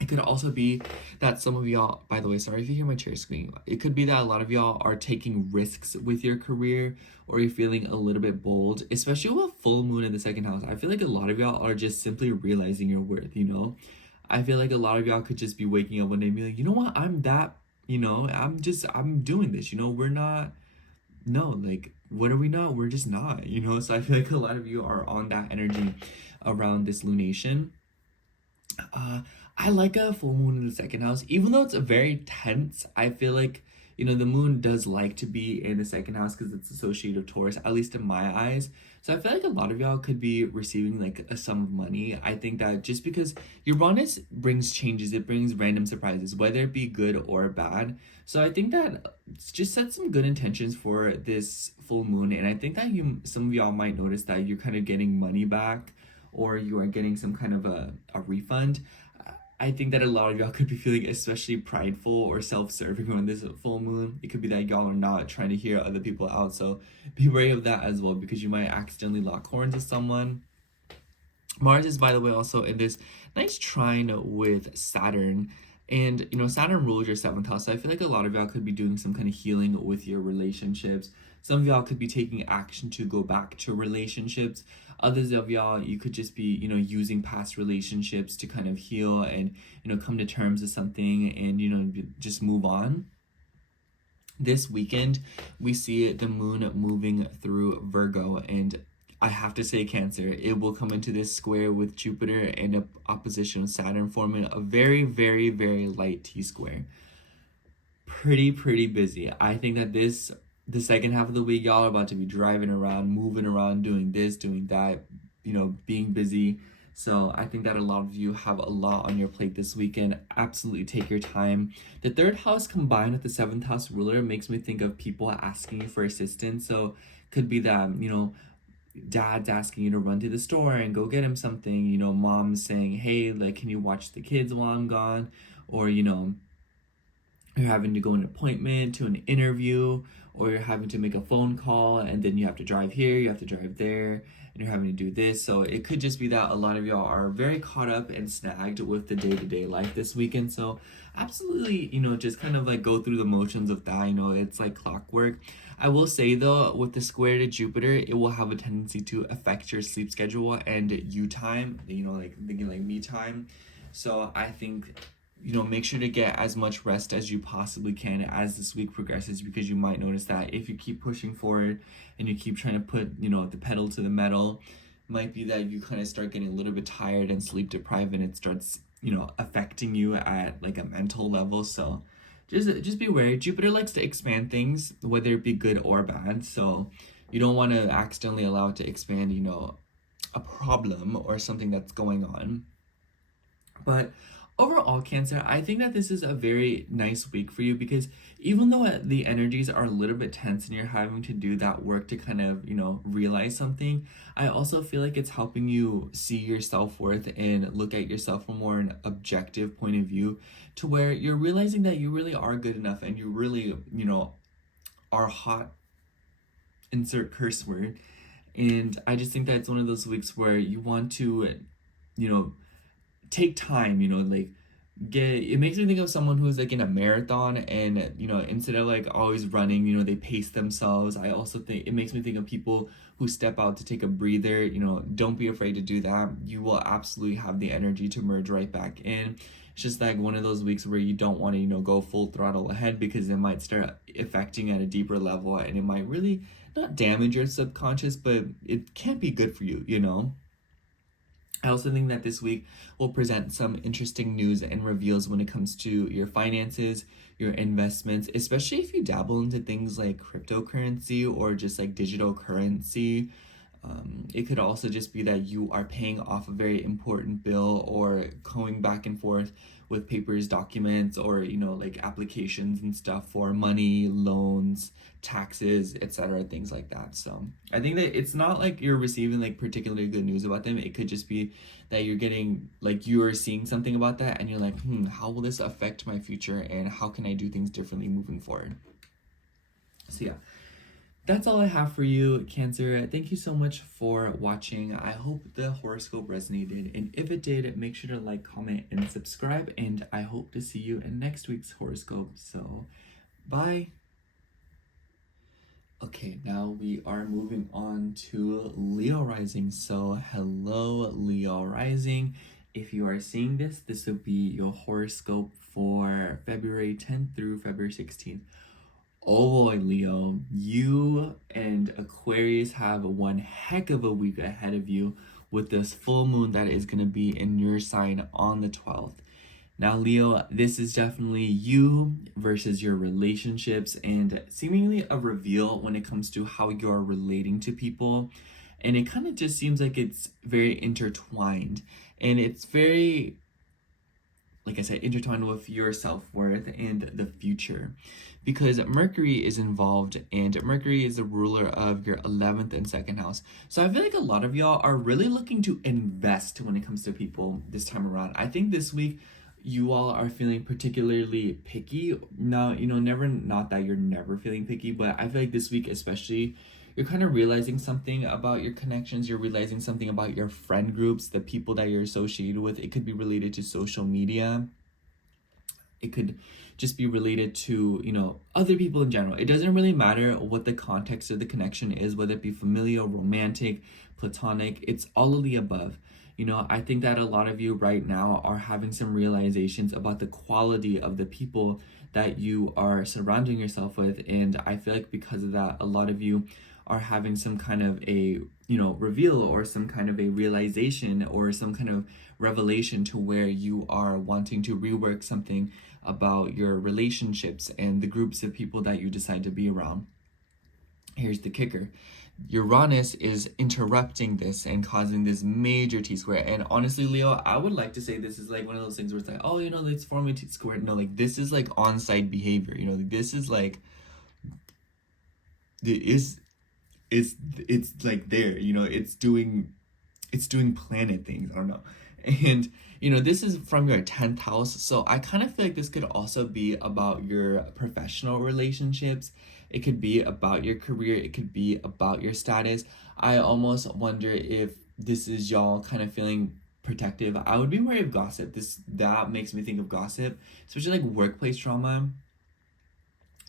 It could also be that some of y'all, by the way, sorry if you hear my chair squeaking. It could be that a lot of y'all are taking risks with your career, or you're feeling a little bit bold, especially with a full moon in the second house. I feel like a lot of y'all are just simply realizing your worth, you know? I feel like a lot of y'all could just be waking up one day and be like, you know what, I'm that, you know, I'm doing this, you know, we're not, no, like, what are we not? We're just not, you know? So I feel like a lot of you are on that energy around this lunation. Uh, I like a full moon in the second house, even though it's a very tense. I feel like, you know, the moon does like to be in the second house because it's associated with Taurus, at least in my eyes. So I feel like a lot of y'all could be receiving like a sum of money. I think that just because Uranus brings changes, it brings random surprises, whether it be good or bad. So I think that just set some good intentions for this full moon, and I think that some of y'all might notice that you're kind of getting money back, or you are getting some kind of a refund. I think that a lot of y'all could be feeling especially prideful or self-serving on this full moon. It could be that y'all are not trying to hear other people out, so be wary of that as well, because you might accidentally lock horns with someone. Mars is, by the way, also in this nice trine with Saturn. And, you know, Saturn rules your seventh house. So I feel like a lot of y'all could be doing some kind of healing with your relationships. Some of y'all could be taking action to go back to relationships. Others of y'all, you could just be, you know, using past relationships to kind of heal and, you know, come to terms with something and, you know, just move on. This weekend, we see the moon moving through Virgo, and I have to say Cancer, it will come into this square with Jupiter and a opposition with Saturn, forming a very, very, very light T-square. Pretty busy. I think that the second half of the week, y'all are about to be driving around, moving around, doing this, doing that, you know, being busy. So I think that a lot of you have a lot on your plate this weekend. Absolutely take your time. The third house combined with the seventh house ruler makes me think of people asking you for assistance. So could be that, you know, dad's asking you to run to the store and go get him something. You know, mom's saying, hey, like, can you watch the kids while I'm gone? Or, you know, you're having to go an appointment to an interview, or you're having to make a phone call and then you have to drive here, you have to drive there, and you're having to do this. So it could just be that a lot of y'all are very caught up and snagged with the day-to-day life this weekend. So absolutely, you know, just kind of like go through the motions of that. You know, it's like clockwork. I will say though, with the square to Jupiter, it will have a tendency to affect your sleep schedule and you time, you know, like thinking like me time. So I think, you know, make sure to get as much rest as you possibly can as this week progresses, because you might notice that if you keep pushing forward and you keep trying to put, you know, the pedal to the metal, might be that you kind of start getting a little bit tired and sleep deprived, and it starts, you know, affecting you at like a mental level. So just be wary. Jupiter likes to expand things, whether it be good or bad. So you don't want to accidentally allow it to expand, you know, a problem or something that's going on. But overall, Cancer, I think that this is a very nice week for you, because even though the energies are a little bit tense and you're having to do that work to kind of, you know, realize something, I also feel like it's helping you see your self-worth and look at yourself from more an objective point of view, to where you're realizing that you really are good enough and you really, you know, are hot, insert curse word. And I just think that it's one of those weeks where you want to, you know, take time, you know, like it makes me think of someone who's like in a marathon, and you know, instead of like always running, you know, they pace themselves. I also think it makes me think of people who step out to take a breather. You know, don't be afraid to do that. You will absolutely have the energy to merge right back in. It's just like one of those weeks where you don't want to, you know, go full throttle ahead, because it might start affecting at a deeper level, and it might really not damage your subconscious, but it can't be good for you, you know. I also think that this week will present some interesting news and reveals when it comes to your finances, your investments, especially if you dabble into things like cryptocurrency or just like digital currency. It could also just be that you are paying off a very important bill or going back and forth with papers, documents, or like applications and stuff for money, loans, taxes, etc., things like that. So I think that it's not like you're receiving like particularly good news about them. It could just be that you're getting like you are seeing something about that and you're like, how will this affect my future and how can I do things differently moving forward? So yeah, that's all I have for you, Cancer. Thank you so much for watching. I hope the horoscope resonated, and if it did, make sure to like, comment, and subscribe, and I hope to see you in next week's horoscope. So bye. Okay, now we are moving on to Leo rising. So hello, Leo rising. If you are seeing this, this will be your horoscope for February 10th through February 16th. Oh boy, Leo, you and Aquarius have one heck of a week ahead of you with this full moon that is going to be in your sign on the 12th. Now, Leo, this is definitely you versus your relationships and seemingly a reveal when it comes to how you're relating to people. And it kind of just seems like it's very intertwined, and it's very, like I said, intertwined with your self-worth and the future, because Mercury is involved, and Mercury is the ruler of your 11th and 2nd house. So I feel like a lot of y'all are really looking to invest when it comes to people this time around. I think this week you all are feeling particularly picky. Now, never, not that you're never feeling picky, but I feel like this week especially, you're kind of realizing something about your connections. You're realizing something about your friend groups, the people that you're associated with. It could be related to social media. It could just be related to, other people in general. It doesn't really matter what the context of the connection is, whether it be familial, romantic, platonic. It's all of the above. I think that a lot of you right now are having some realizations about the quality of the people that you are surrounding yourself with. And I feel like because of that, a lot of you are having some kind of a, reveal or some kind of a realization or some kind of revelation to where you are wanting to rework something about your relationships and the groups of people that you decide to be around. Here's the kicker. Uranus is interrupting this and causing this major T-square. And honestly, Leo, I would like to say this is like one of those things where it's like, oh, let's form a T-square. No, like this is like on-site behavior. This is like, it's like there, it's doing planet things. I don't know. And this is from your 10th house, so I kind of feel like this could also be about your professional relationships. It could be about your career. It could be about your status. I almost wonder if this is y'all kind of feeling protective. I would be wary of gossip. That makes me think of gossip, especially like workplace trauma.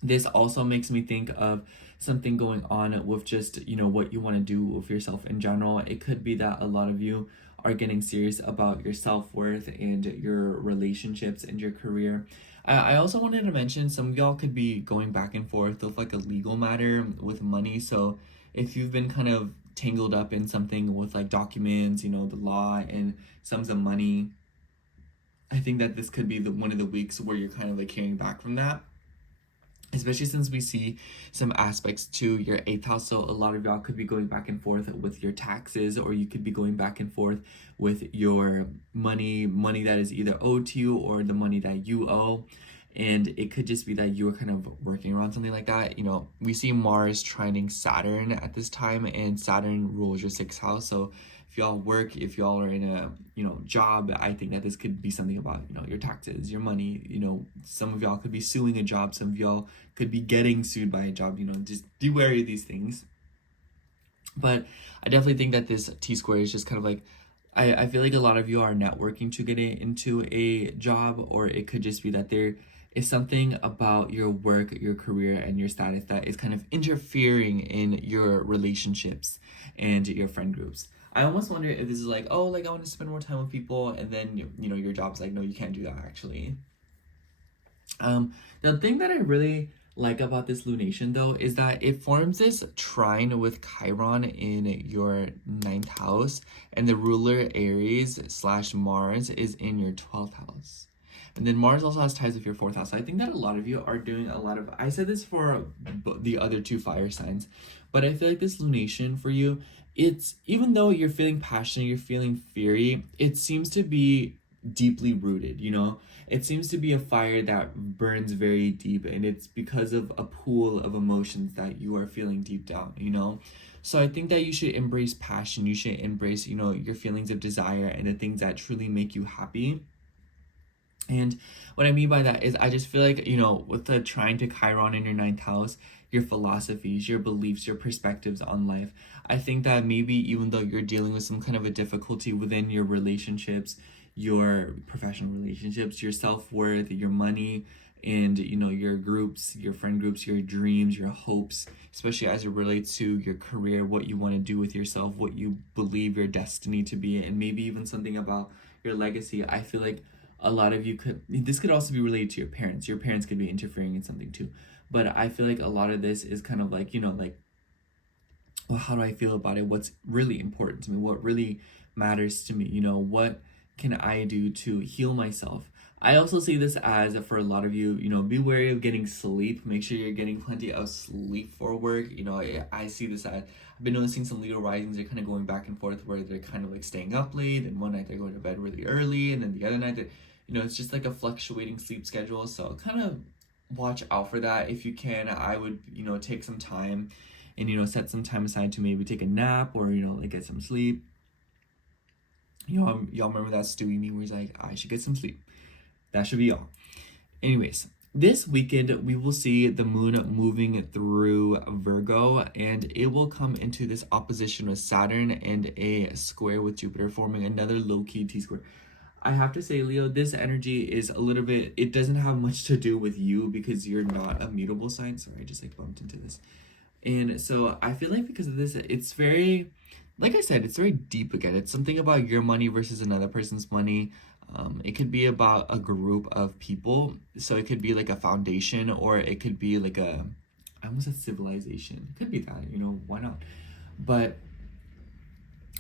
This also makes me think of something going on with just, what you want to do with yourself in general. It could be that a lot of you are getting serious about your self-worth and your relationships and your career. I also wanted to mention some of y'all could be going back and forth with like a legal matter with money. So if you've been kind of tangled up in something with like documents, the law and sums of money, I think that this could be one of the weeks where you're kind of like hearing back from that. Especially since we see some aspects to your 8th house. So a lot of y'all could be going back and forth with your taxes, or you could be going back and forth with your money that is either owed to you or the money that you owe. And it could just be that you are kind of working around something like that. We see Mars trining Saturn at this time, and Saturn rules your 6th house. So if y'all work, if y'all are in a, job, I think that this could be something about, your taxes, your money. Some of y'all could be suing a job. Some of y'all could be getting sued by a job. Just be wary of these things. But I definitely think that this T-square is just kind of like, I feel like a lot of you are networking to get into a job, or it could just be that there is something about your work, your career, and your status that is kind of interfering in your relationships and your friend groups. I almost wonder if this is like, oh, like I want to spend more time with people, and then your job's like, no, you can't do that actually. The thing that I really like about this lunation though is that it forms this trine with Chiron in your 9th house, and the ruler Aries / Mars is in your 12th house. And then Mars also has ties with your 4th house. So I think that a lot of you are doing a lot of, I said this for the other 2 fire signs, but I feel like this lunation for you, it's, even though you're feeling passionate, you're feeling fiery, it seems to be deeply rooted, you know? It seems to be a fire that burns very deep, and it's because of a pool of emotions that you are feeling deep down, you know? So I think that you should embrace passion. You should embrace, you know, your feelings of desire and the things that truly make you happy. And what I mean by that is I just feel like, you know, with the trying to Chiron in your 9th house, your philosophies, your beliefs, your perspectives on life, I think that maybe even though you're dealing with some kind of a difficulty within your relationships, your professional relationships, your self-worth, your money, and, you know, your groups, your friend groups, your dreams, your hopes, especially as it relates to your career, what you want to do with yourself, what you believe your destiny to be, and maybe even something about your legacy. I feel like a lot of you this could also be related to your parents. Your parents could be interfering in something too. But I feel like a lot of this is kind of like, you know, like, well, how do I feel about it? What's really important to me? What really matters to me? You know, what can I do to heal myself? I also see this as, for a lot of you, you know, be wary of getting sleep. Make sure you're getting plenty of sleep for work. You know, I see this as, I've been noticing some Leo risings, they're kind of going back and forth where they're kind of like staying up late, and one night they're going to bed really early, and then the other night, you know, it's just like a fluctuating sleep schedule. So kind of watch out for that. If you can, I would, you know, take some time and, you know, set some time aside to maybe take a nap or, you know, like get some sleep. You know, y'all remember that Stewie meme where he's like, I should get some sleep. That should be all. Anyways, this weekend we will see the moon moving through Virgo, and it will come into this opposition with Saturn and a square with Jupiter, forming another low-key T-square. I have to say, Leo, this energy is a little bit, it doesn't have much to do with you because you're not a mutable sign. Sorry, I just like bumped into this. And so I feel like because of this, it's very, like I said, it's very deep again. It's something about your money versus another person's money. It could be about a group of people. So it could be like a foundation, or it could be like I almost said civilization. It could be that, you know, why not? But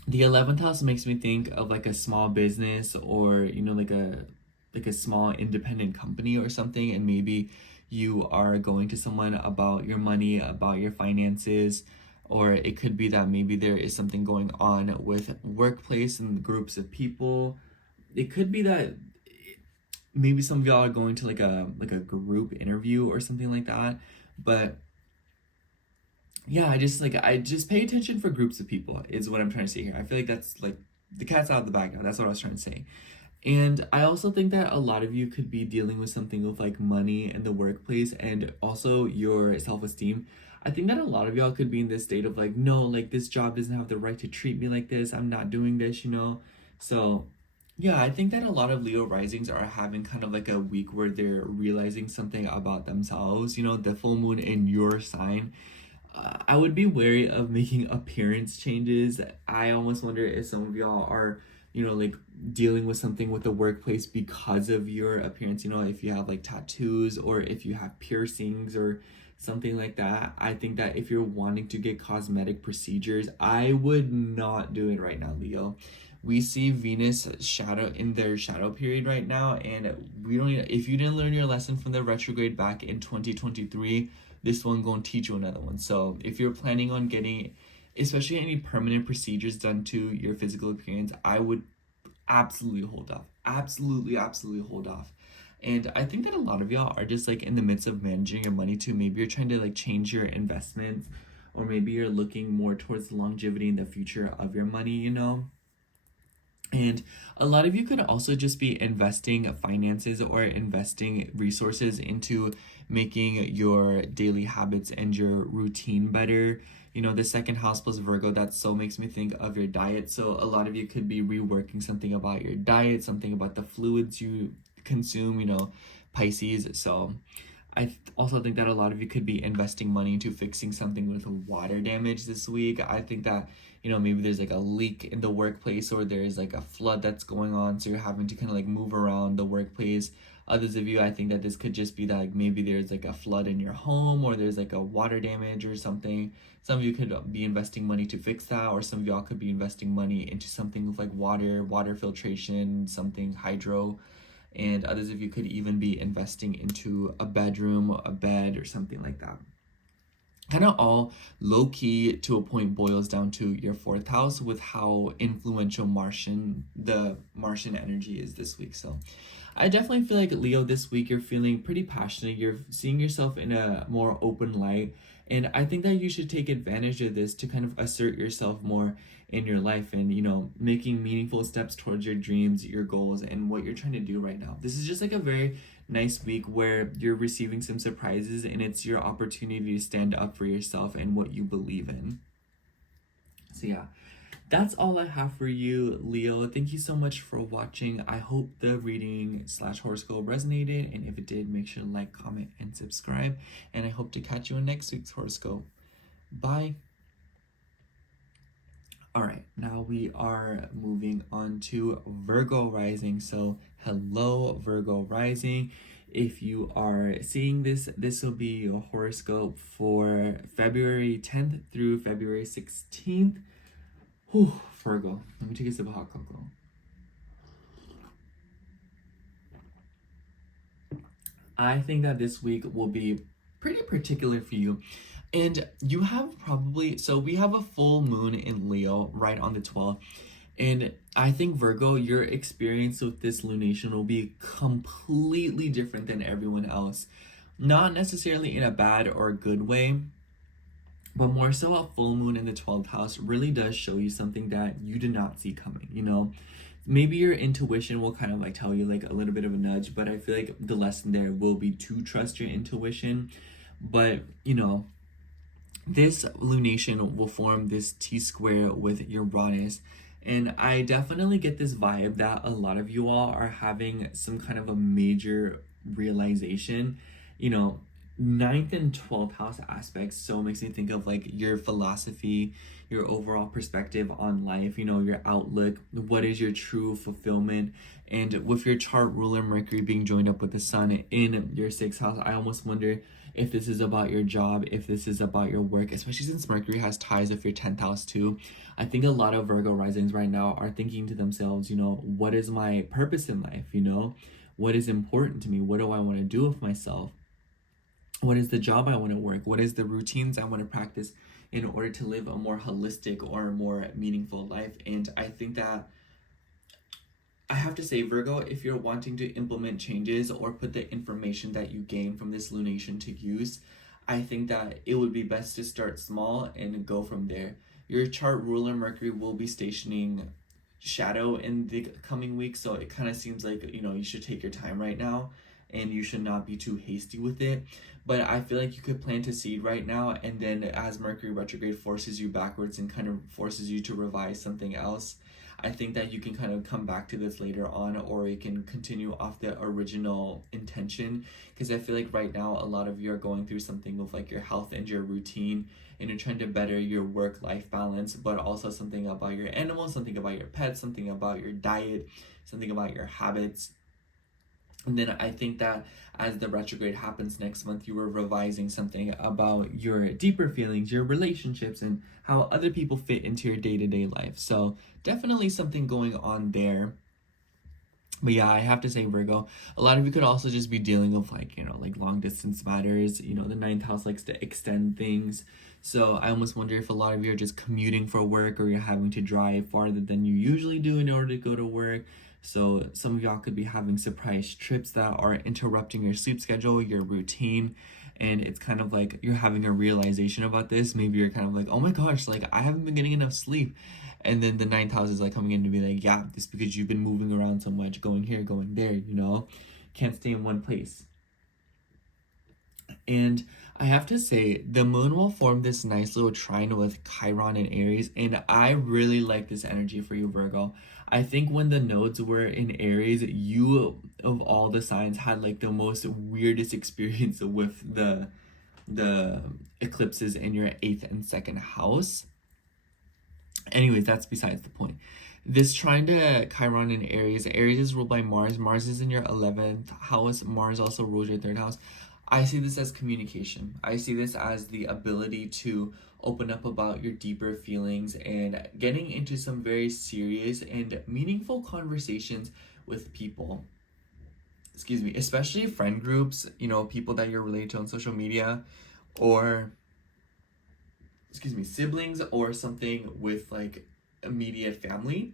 the 11th house makes me think of like a small business, or, you know, like a small independent company or something, and maybe you are going to someone about your money, about your finances, or it could be that maybe there is something going on with workplace and groups of people. It could be that maybe some of y'all are going to like a group interview or something like that. But yeah, I just pay attention for groups of people is what I'm trying to say here. I feel like that's like the cat's out of the bag now. That's what I was trying to say. And I also think that a lot of you could be dealing with something with like money and the workplace, and also your self-esteem. I think that a lot of y'all could be in this state of like, no, like this job doesn't have the right to treat me like this. I'm not doing this, you know? So yeah, I think that a lot of Leo risings are having kind of like a week where they're realizing something about themselves. You know, the full moon in your sign, I would be wary of making appearance changes. I almost wonder if some of y'all are, you know, like dealing with something with the workplace because of your appearance. You know, if you have like tattoos, or if you have piercings or something like that. I think that if you're wanting to get cosmetic procedures, I would not do it right now, Leo. We see Venus shadow in their shadow period right now, and we don't. If you didn't learn your lesson from the retrograde back in 2023, this one gonna teach you another one. So if you're planning on getting, especially any permanent procedures done to your physical appearance, I would absolutely hold off. Absolutely hold off. And I think that a lot of y'all are just like in the midst of managing your money too. Maybe you're trying to like change your investments, or maybe you're looking more towards the longevity and the future of your money, you know? And a lot of you could also just be investing finances or investing resources into making your daily habits and your routine better. You know, the 2nd house plus Virgo, that so makes me think of your diet. So a lot of you could be reworking something about your diet, something about the fluids you consume, you know, Pisces. So I also think that a lot of you could be investing money into fixing something with water damage this week. I think that, you know, maybe there's like a leak in the workplace, or there's like a flood that's going on, so you're having to kind of like move around the workplace. Others of you, I think that this could just be that like maybe there's like a flood in your home, or there's like a water damage or something. Some of you could be investing money to fix that, or some of y'all could be investing money into something with like water filtration, something hydro. and others of you could even be investing into a bedroom, a bed, or something like that. Kind of all low-key to a point boils down to your 4th house with how influential the Martian energy is this week. So I definitely feel like, Leo, this week you're feeling pretty passionate. You're seeing yourself in a more open light. And I think that you should take advantage of this to kind of assert yourself more in your life and, you know, making meaningful steps towards your dreams, your goals, and what you're trying to do right now. This is just like a very nice week where you're receiving some surprises, and it's your opportunity to stand up for yourself and what you believe in. So yeah, that's all I have for you, Leo. Thank you so much for watching. I hope the reading / horoscope resonated, and if it did, make sure to like, comment, and subscribe, and I hope to catch you in next week's horoscope. Bye. All right, now we are moving on to Virgo rising. So hello, Virgo rising. If you are seeing this, this will be a horoscope for February 10th through February 16th. Whew, Virgo. Let me take a sip of hot cocoa. I think that this week will be pretty particular for you. And you have probably, so we have a full moon in Leo right on the 12th. And I think, Virgo, your experience with this lunation will be completely different than everyone else. Not necessarily in a bad or good way, but more so a full moon in the 12th house really does show you something that you did not see coming, you know? Maybe your intuition will kind of like tell you like a little bit of a nudge, but I feel like the lesson there will be to trust your intuition. But, you know, this lunation will form this T-square with Uranus. And I definitely get this vibe that a lot of you all are having some kind of a major realization. You know, 9th and 12th house aspects so makes me think of like your philosophy, your overall perspective on life, you know, your outlook, what is your true fulfillment. And with your chart ruler Mercury being joined up with the sun in your 6th house, I almost wonder if this is about your job, if this is about your work, especially since Mercury has ties with your 10th house too. I think a lot of Virgo risings right now are thinking to themselves, you know, what is my purpose in life? You know, what is important to me? What do I want to do with myself? What is the job I want to work? What is the routines I want to practice in order to live a more holistic or more meaningful life? And I think that I have to say, Virgo, if you're wanting to implement changes or put the information that you gain from this lunation to use, I think that it would be best to start small and go from there. Your chart ruler Mercury will be stationing shadow in the coming week, so it kind of seems like, you know, you should take your time right now and you should not be too hasty with it. But I feel like you could plant a seed right now, and then as Mercury retrograde forces you backwards and kind of forces you to revise something else, I think that you can kind of come back to this later on, or you can continue off the original intention. Because I feel like right now a lot of you are going through something with like your health and your routine, and you're trying to better your work-life balance, but also something about your animals, something about your pets, something about your diet, something about your habits. And then I think that as the retrograde happens next month, you are revising something about your deeper feelings, your relationships, and how other people fit into your day-to-day life. So definitely something going on there. But yeah, I have to say, Virgo, a lot of you could also just be dealing with like, you know, like long distance matters. You know, the 9th house likes to extend things. So I almost wonder if a lot of you are just commuting for work, or you're having to drive farther than you usually do in order to go to work. So some of y'all could be having surprise trips that are interrupting your sleep schedule, your routine. And it's kind of like you're having a realization about this. Maybe you're kind of like, oh my gosh, like I haven't been getting enough sleep. And then the 9th house is like coming in to be like, yeah, it's because you've been moving around so much, going here, going there, you know, can't stay in one place. And I have to say, the moon will form this nice little trine with Chiron and Aries, and I really like this energy for you, Virgo. I think when the nodes were in Aries, you, of all the signs, had like the most weirdest experience with the eclipses in your 8th and 2nd house. Anyways, that's besides the point. This trine to Chiron in Aries. Aries is ruled by Mars. Mars is in your 11th house. Mars also rules your 3rd house. I see this as communication. I see this as the ability to open up about your deeper feelings and getting into some very serious and meaningful conversations with people. excuse me, especially friend groups, you know, people that you're related to on social media, or excuse me, siblings or something with like immediate family.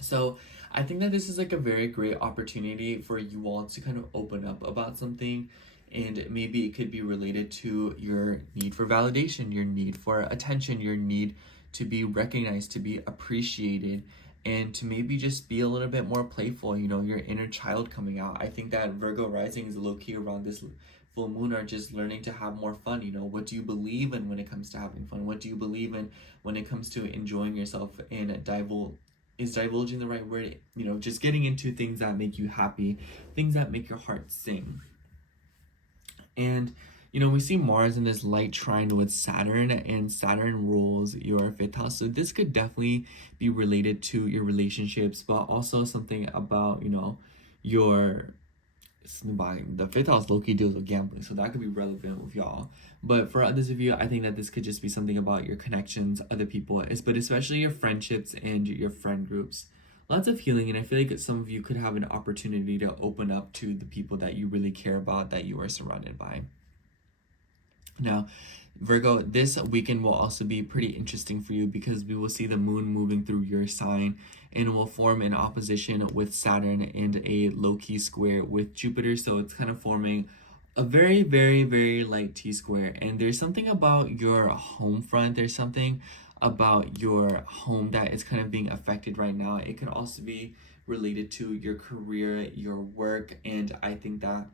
So I think that this is like a very great opportunity for you all to kind of open up about something, and maybe it could be related to your need for validation, your need for attention, your need to be recognized, to be appreciated, and to maybe just be a little bit more playful, you know, your inner child coming out. I think that Virgo rising is low-key around this full moon are just learning to have more fun. You know, what do you believe in when it comes to having fun? What do you believe in when it comes to enjoying yourself and divulging the right word? You know, just getting into things that make you happy, things that make your heart sing. And you know, we see Mars in this light trine with Saturn, and Saturn rules your fifth house. So this could definitely be related to your relationships, but also something about, you know, your the fifth house low-key deals with gambling, so that could be relevant with y'all. But for others of you, I think that this could just be something about your connections, other people, but especially your friendships and your friend groups. Lots of healing, and I feel like some of you could have an opportunity to open up to the people that you really care about, that you are surrounded by. Now, Virgo, this weekend will also be pretty interesting for you because we will see the moon moving through your sign and will form an opposition with Saturn and a low-key square with Jupiter. So it's kind of forming a very, very, very light T-square. And there's something about your home front. There's something about your home that is kind of being affected right now. It can also be related to your career, your work, and I think that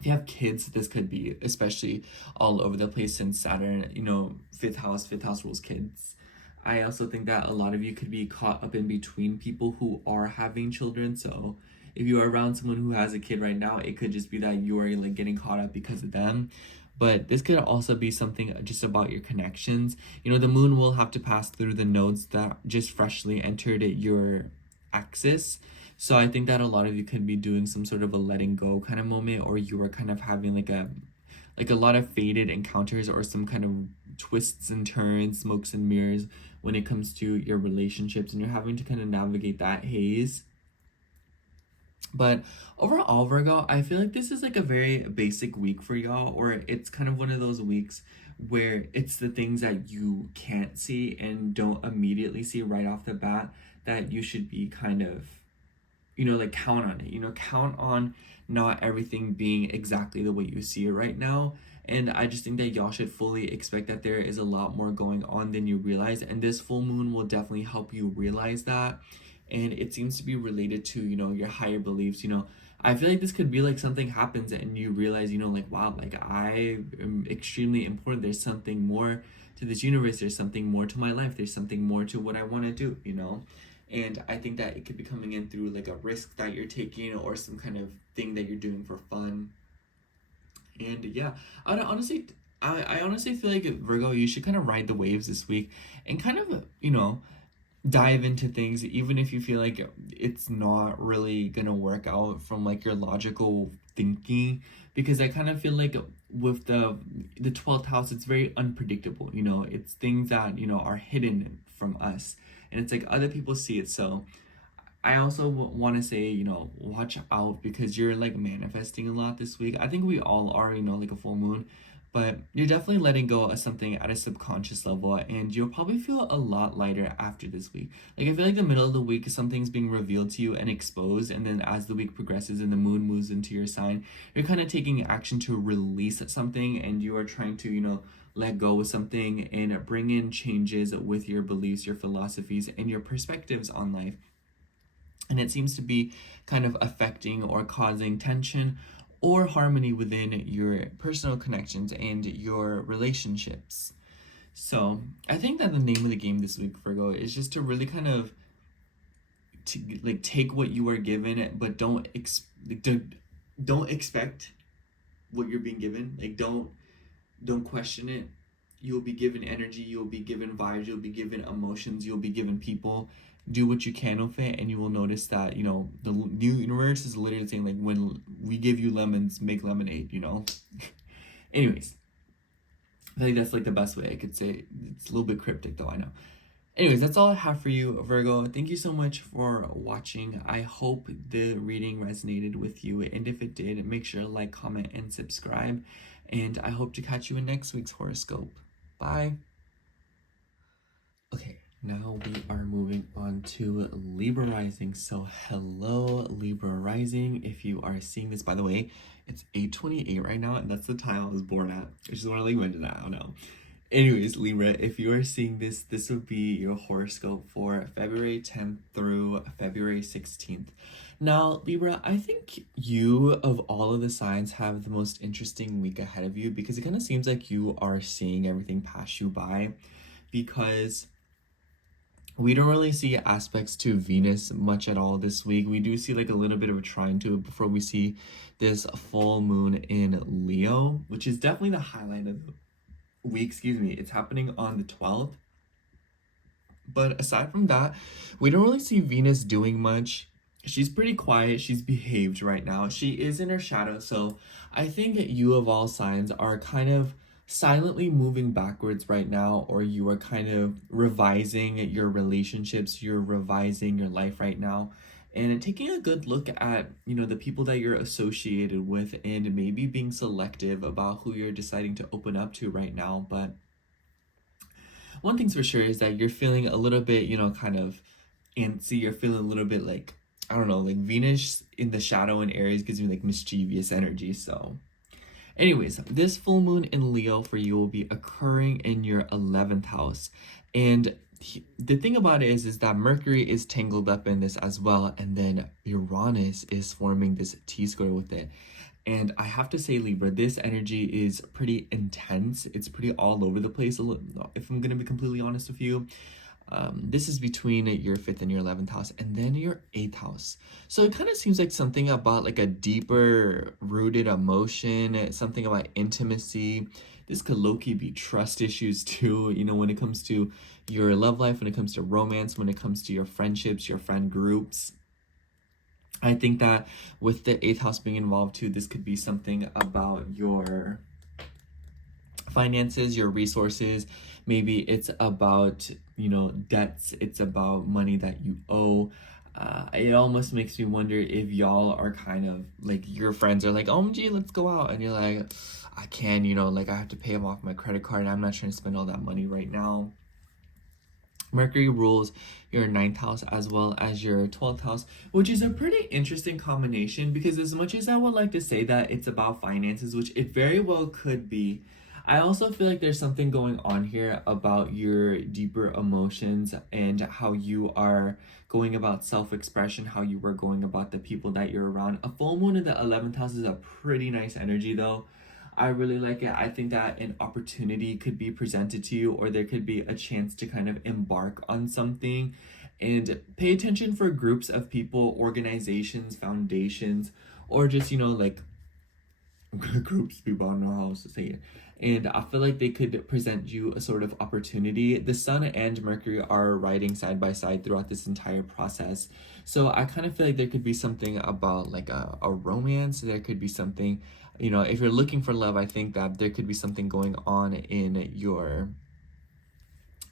if you have kids, this could be especially all over the place since Saturn, you know, fifth house rules kids. I also think that a lot of you could be caught up in between people who are having children. So if you are around someone who has a kid right now, it could just be that you are like getting caught up because of them. But this could also be something just about your connections. You know, the moon will have to pass through the nodes that just freshly entered your axis. So I think that a lot of you could be doing some sort of a letting go kind of moment, or you are kind of having like a lot of faded encounters or some kind of twists and turns, smokes and mirrors when it comes to your relationships, and you're having to kind of navigate that haze. But overall, Virgo, I feel like this is like a very basic week for y'all, or it's kind of one of those weeks where it's the things that you can't see and don't immediately see right off the bat that you should be kind of, you know, like count on it, you know, count on not everything being exactly the way you see it right now. And I just think that y'all should fully expect that there is a lot more going on than you realize. And this full moon will definitely help you realize that. And it seems to be related to, you know, your higher beliefs. You know, I feel like this could be like something happens and you realize, you know, like, wow, like I am extremely important. There's something more to this universe. There's something more to my life. There's something more to what I want to do, you know? And I think that it could be coming in through like a risk that you're taking or some kind of thing that you're doing for fun. And yeah, I honestly feel like, Virgo, you should kind of ride the waves this week and kind of, you know, dive into things even if you feel like it's not really gonna work out from like your logical thinking, because I kind of feel like with the 12th house, it's very unpredictable. You know, it's things that, you know, are hidden from us, and it's like other people see it. So I also want to say, you know, watch out because you're like manifesting a lot this week. I think we all are, you know, like a full moon, but you're definitely letting go of something at a subconscious level, and you'll probably feel a lot lighter after this week. Like, I feel like the middle of the week, something's being revealed to you and exposed, and then as the week progresses and the moon moves into your sign, you're kind of taking action to release something, and you are trying to, you know, let go of something and bring in changes with your beliefs, your philosophies, and your perspectives on life. And it seems to be kind of affecting or causing tension or harmony within your personal connections and your relationships. So I think that the name of the game this week, Virgo, is just to really kind of like take what you are given, but don't expect what you're being given. Like, don't question it. You'll be given energy, you'll be given vibes, you'll be given emotions, you'll be given people. Do what you can with it, and you will notice that, you know, the new universe is literally saying, like, when we give you lemons, make lemonade, you know? Anyways, I think that's like the best way I could say it. It's a little bit cryptic though, I know. Anyways, that's all I have for you, Virgo. Thank you so much for watching. I hope the reading resonated with you. And if it did, make sure to like, comment, and subscribe. And I hope to catch you in next week's horoscope. Bye. Okay, now we are moving on to Libra rising. So hello, Libra rising. If you are seeing this, by the way, it's 8:28 right now, and that's the time I was born at. I just want to like mention that. I don't know. Anyways, Libra, if you are seeing this, this will be your horoscope for February 10th through February 16th. Now, Libra, I think you, of all of the signs, have the most interesting week ahead of you because it kind of seems like you are seeing everything pass you by, because we don't really see aspects to Venus much at all this week. We do see like a little bit of a trine to it before we see this full moon in Leo, which is definitely the highlight of the week. Excuse me. It's happening on the 12th. But aside from that, we don't really see Venus doing much. She's pretty quiet. She's behaved right now. She is in her shadow. So I think that you, of all signs, are kind of silently moving backwards right now, or you are kind of revising your relationships, you're revising your life right now, and taking a good look at, you know, the people that you're associated with, and maybe being selective about who you're deciding to open up to right now. But one thing's for sure is that you're feeling a little bit, you know, kind of antsy. You're feeling a little bit like, I don't know, like Venus in the shadow in Aries gives me like mischievous energy. So anyways, this full moon in Leo for you will be occurring in your 11th house. And the thing about it is that Mercury is tangled up in this as well. And then Uranus is forming this T-square with it. And I have to say, Libra, this energy is pretty intense. It's pretty all over the place, if I'm going to be completely honest with you. This is between your 5th and your 11th house, and then your 8th house. So it kind of seems like something about like a deeper rooted emotion, something about intimacy. This could low-key be trust issues too, you know, when it comes to your love life, when it comes to romance, when it comes to your friendships, your friend groups. I think that with the 8th house being involved too, this could be something about your finances, your resources. Maybe it's about, you know, debts. It's about money that you owe. It almost makes me wonder if y'all are kind of like, your friends are like, OMG, let's go out. And you're like, I can, you know, like I have to pay them off my credit card. And I'm not trying to spend all that money right now. Mercury rules your 9th house as well as your 12th house, which is a pretty interesting combination, because as much as I would like to say that it's about finances, which it very well could be, I also feel like there's something going on here about your deeper emotions and how you are going about self-expression, how you are going about the people that you're around. A full moon in the 11th house is a pretty nice energy though. I really like it. I think that an opportunity could be presented to you, or there could be a chance to kind of embark on something. And pay attention for groups of people, organizations, foundations, or just, you know, like groups, people, I don't know how else to say it. And I feel like they could present you a sort of opportunity. The Sun and Mercury are riding side by side throughout this entire process. So I kind of feel like there could be something about like a romance. There could be something, you know, if you're looking for love, I think that there could be something going on in your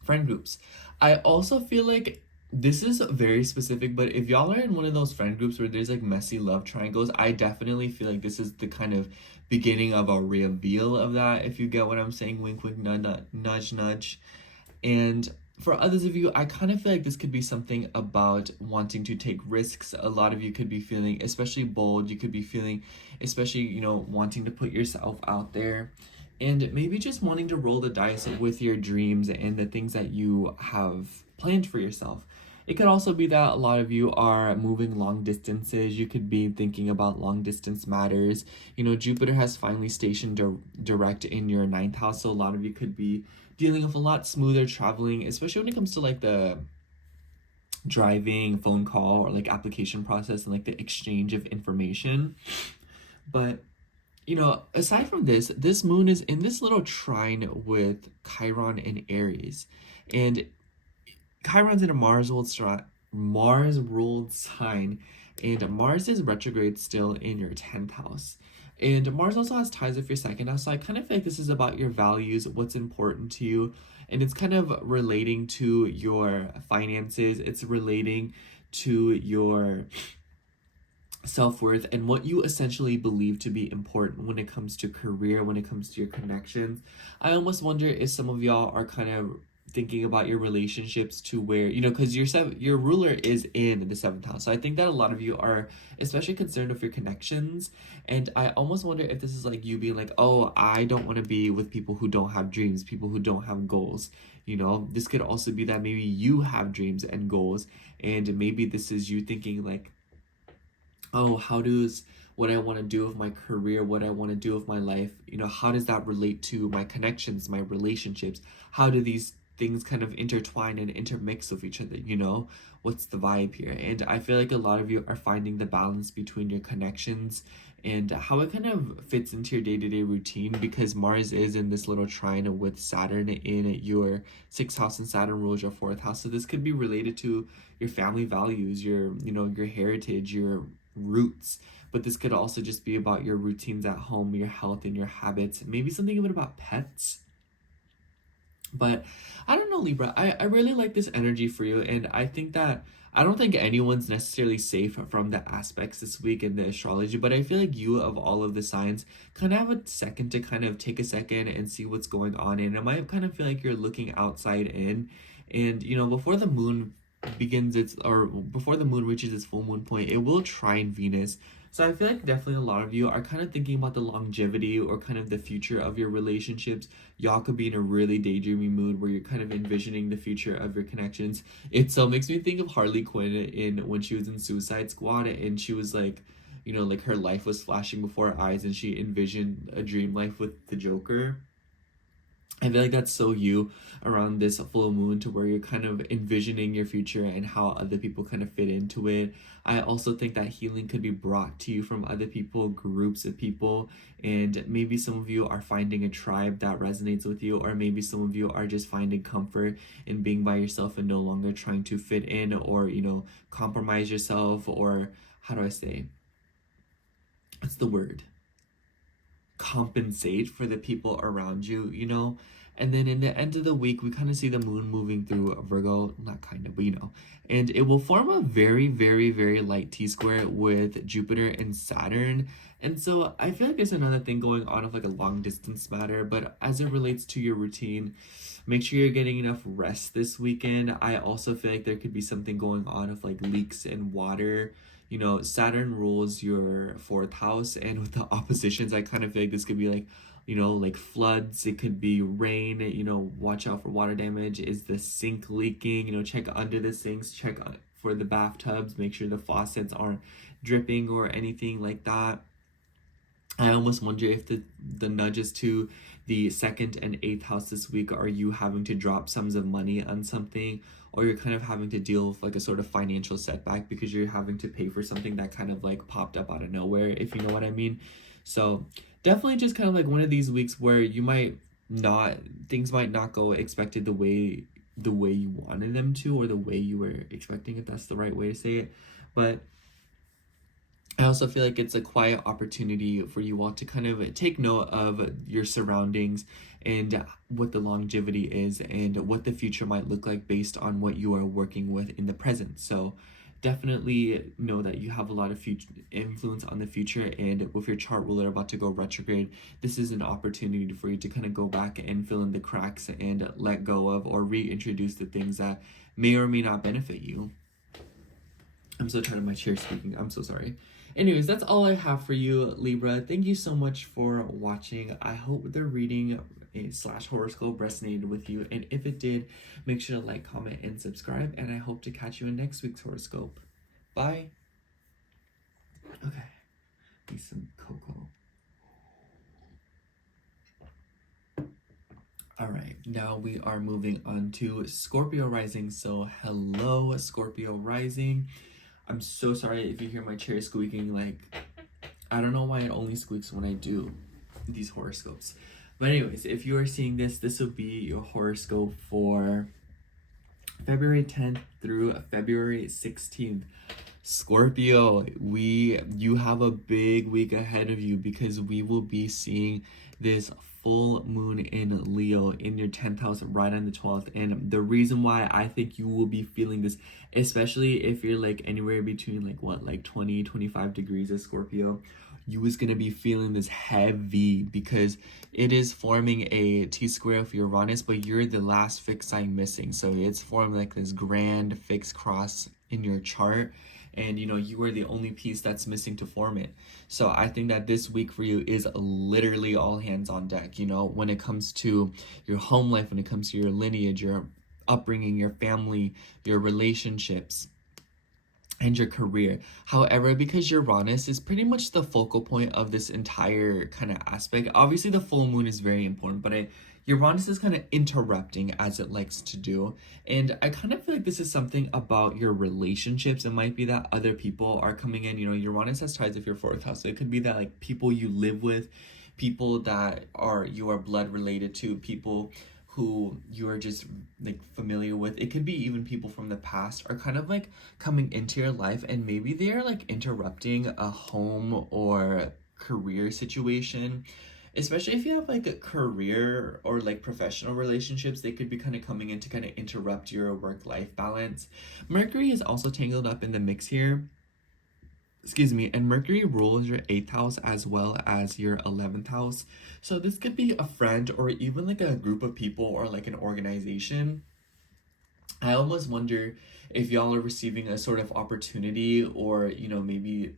friend groups. I also feel like this is very specific, but if y'all are in one of those friend groups where there's like messy love triangles, I definitely feel like this is the kind of beginning of a reveal of that, if you get what I'm saying. Wink, wink, nudge, nudge. And for others of you, I kind of feel like this could be something about wanting to take risks. A lot of you could be feeling especially bold. You could be feeling especially, you know, wanting to put yourself out there. And maybe just wanting to roll the dice with your dreams and the things that you have planned for yourself. It could also be that a lot of you are moving long distances. You could be thinking about long distance matters. You know, Jupiter has finally stationed direct in your 9th house. So a lot of you could be dealing with a lot smoother traveling, especially when it comes to like the driving, phone call, or like application process and like the exchange of information. But you know, aside from this, this moon is in this little trine with Chiron in Aries. And Chiron's in a Mars-ruled sign, and Mars is retrograde still in your 10th house. And Mars also has ties with your 2nd house, so I kind of feel like this is about your values, what's important to you, and it's kind of relating to your finances. It's relating to your self-worth and what you essentially believe to be important when it comes to career, when it comes to your connections. I almost wonder if some of y'all are kind of thinking about your relationships to where, you know, because your ruler is in the 7th house. So I think that a lot of you are especially concerned with your connections. And I almost wonder if this is like you being like, oh, I don't want to be with people who don't have dreams, people who don't have goals. You know, this could also be that maybe you have dreams and goals, and maybe this is you thinking like, oh, how does what I want to do with my career, what I want to do with my life, you know, how does that relate to my connections, my relationships? How do these things kind of intertwine and intermix with each other, you know? What's the vibe here? And I feel like a lot of you are finding the balance between your connections and how it kind of fits into your day-to-day routine, because Mars is in this little trine with Saturn in your 6th house, and Saturn rules your 4th house. So this could be related to your family values, your, you know, your heritage, your roots, but this could also just be about your routines at home, your health and your habits, maybe something even about pets. But I don't know, Libra, I really like this energy for you, and I think that I don't think anyone's necessarily safe from the aspects this week in the astrology, but I feel like you, of all of the signs, kind of have a second to kind of take a second and see what's going on, and it might kind of feel like you're looking outside in, and you know, before the moon before the moon reaches its full moon point, it will trine Venus. So I feel like definitely a lot of you are kind of thinking about the longevity or kind of the future of your relationships. Y'all could be in a really daydreamy mood where you're kind of envisioning the future of your connections. It so makes me think of Harley Quinn in when she was in Suicide Squad, and she was like, you know, like her life was flashing before her eyes and she envisioned a dream life with the Joker. I feel like that's so you around this full moon, to where you're kind of envisioning your future and how other people kind of fit into it. I also think that healing could be brought to you from other people, groups of people, and maybe some of you are finding a tribe that resonates with you, or maybe some of you are just finding comfort in being by yourself and no longer trying to fit in or, you know, compromise yourself, or how do I say? What's the word? Compensate for the people around you, you know. And then in the end of the week, we kind of see the moon moving through Virgo, not kind of, but you know, and it will form a very, very, very light T-square with Jupiter and Saturn. And so I feel like there's another thing going on of like a long distance matter, but as it relates to your routine, make sure you're getting enough rest this weekend. I also feel like there could be something going on of like leaks in water. You know, Saturn rules your 4th house, and with the oppositions, I kind of feel like this could be like, you know, like floods, it could be rain, you know, watch out for water damage. Is the sink leaking? You know, check under the sinks, check for the bathtubs, make sure the faucets aren't dripping or anything like that. I almost wonder if the nudges to the 2nd and 8th house this week are you having to drop sums of money on something, or you're kind of having to deal with like a sort of financial setback because you're having to pay for something that kind of like popped up out of nowhere, if you know what I mean. So definitely just kind of like one of these weeks where you might not, things might not go expected the way you wanted them to, or the way you were expecting, if that's the right way to say it. But I also feel like it's a quiet opportunity for you all to kind of take note of your surroundings and what the longevity is and what the future might look like based on what you are working with in the present. So definitely know that you have a lot of future influence on the future, and with your chart ruler about to go retrograde, this is an opportunity for you to kind of go back and fill in the cracks and let go of or reintroduce the things that may or may not benefit you. I'm so tired of my chair squeaking. I'm so sorry. Anyways, that's all I have for you, Libra. Thank you so much for watching. I hope the reading / horoscope resonated with you. And if it did, make sure to like, comment, and subscribe. And I hope to catch you in next week's horoscope. Bye. Okay. Need some cocoa. All right, now we are moving on to Scorpio rising. So hello, Scorpio rising. I'm so sorry if you hear my chair squeaking. Like, I don't know why it only squeaks when I do these horoscopes. But anyways, if you are seeing this, this will be your horoscope for February 10th through February 16th. Scorpio, you have a big week ahead of you because we will be seeing this full moon in Leo in your 10th house right on the 12th. And the reason why I think you will be feeling this, especially if you're like anywhere between like 20-25 degrees of Scorpio, you is going to be feeling this heavy because it is forming a T-square of Uranus, but you're the last fixed sign missing. So it's formed like this grand fixed cross in your chart, and you are the only piece that's missing to form it. So I think that this week for you is literally all hands on deck, when it comes to your home life, when it comes to your lineage, your upbringing, your family, your relationships, and your career. However, because Uranus is pretty much the focal point of this entire kind of aspect, obviously the full moon is very important, but Uranus is kind of interrupting as it likes to do. And I kind of feel like this is something about your relationships. It might be that other people are coming in. Uranus has ties with your 4th house. So it could be that like people you live with, people that you are blood related to, people who you are just like familiar with. It could be even people from the past are kind of like coming into your life, and maybe they're like interrupting a home or career situation. Especially if you have like a career or like professional relationships, they could be kind of coming in to kind of interrupt your work-life balance. Mercury is also tangled up in the mix here. Excuse me, and Mercury rules your 8th house as well as your 11th house. So this could be a friend or even like a group of people or like an organization. I almost wonder if y'all are receiving a sort of opportunity, or maybe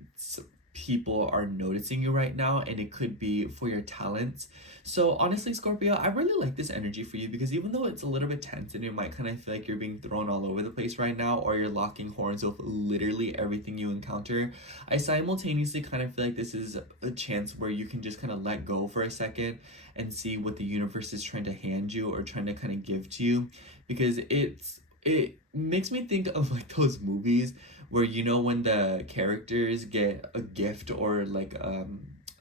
people are noticing you right now, and it could be for your talents. So honestly, Scorpio, I really like this energy for you because even though it's a little bit tense and you might kind of feel like you're being thrown all over the place right now, or you're locking horns with literally everything you encounter, I simultaneously kind of feel like this is a chance where you can just kind of let go for a second and see what the universe is trying to hand you or trying to kind of give to you, because it makes me think of like those movies where when the characters get a gift or like a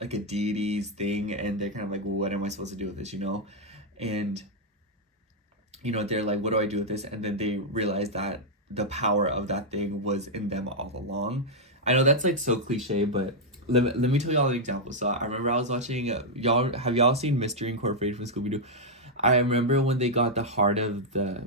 deity's thing, and they're kind of like, well, what am I supposed to do with this, and they're like, what do I do with this? And then they realize that the power of that thing was in them all along. I know that's like so cliche, but let me tell y'all an example. So I remember I was watching y'all seen Mystery Incorporated from Scooby-Doo? I remember when they got the heart of the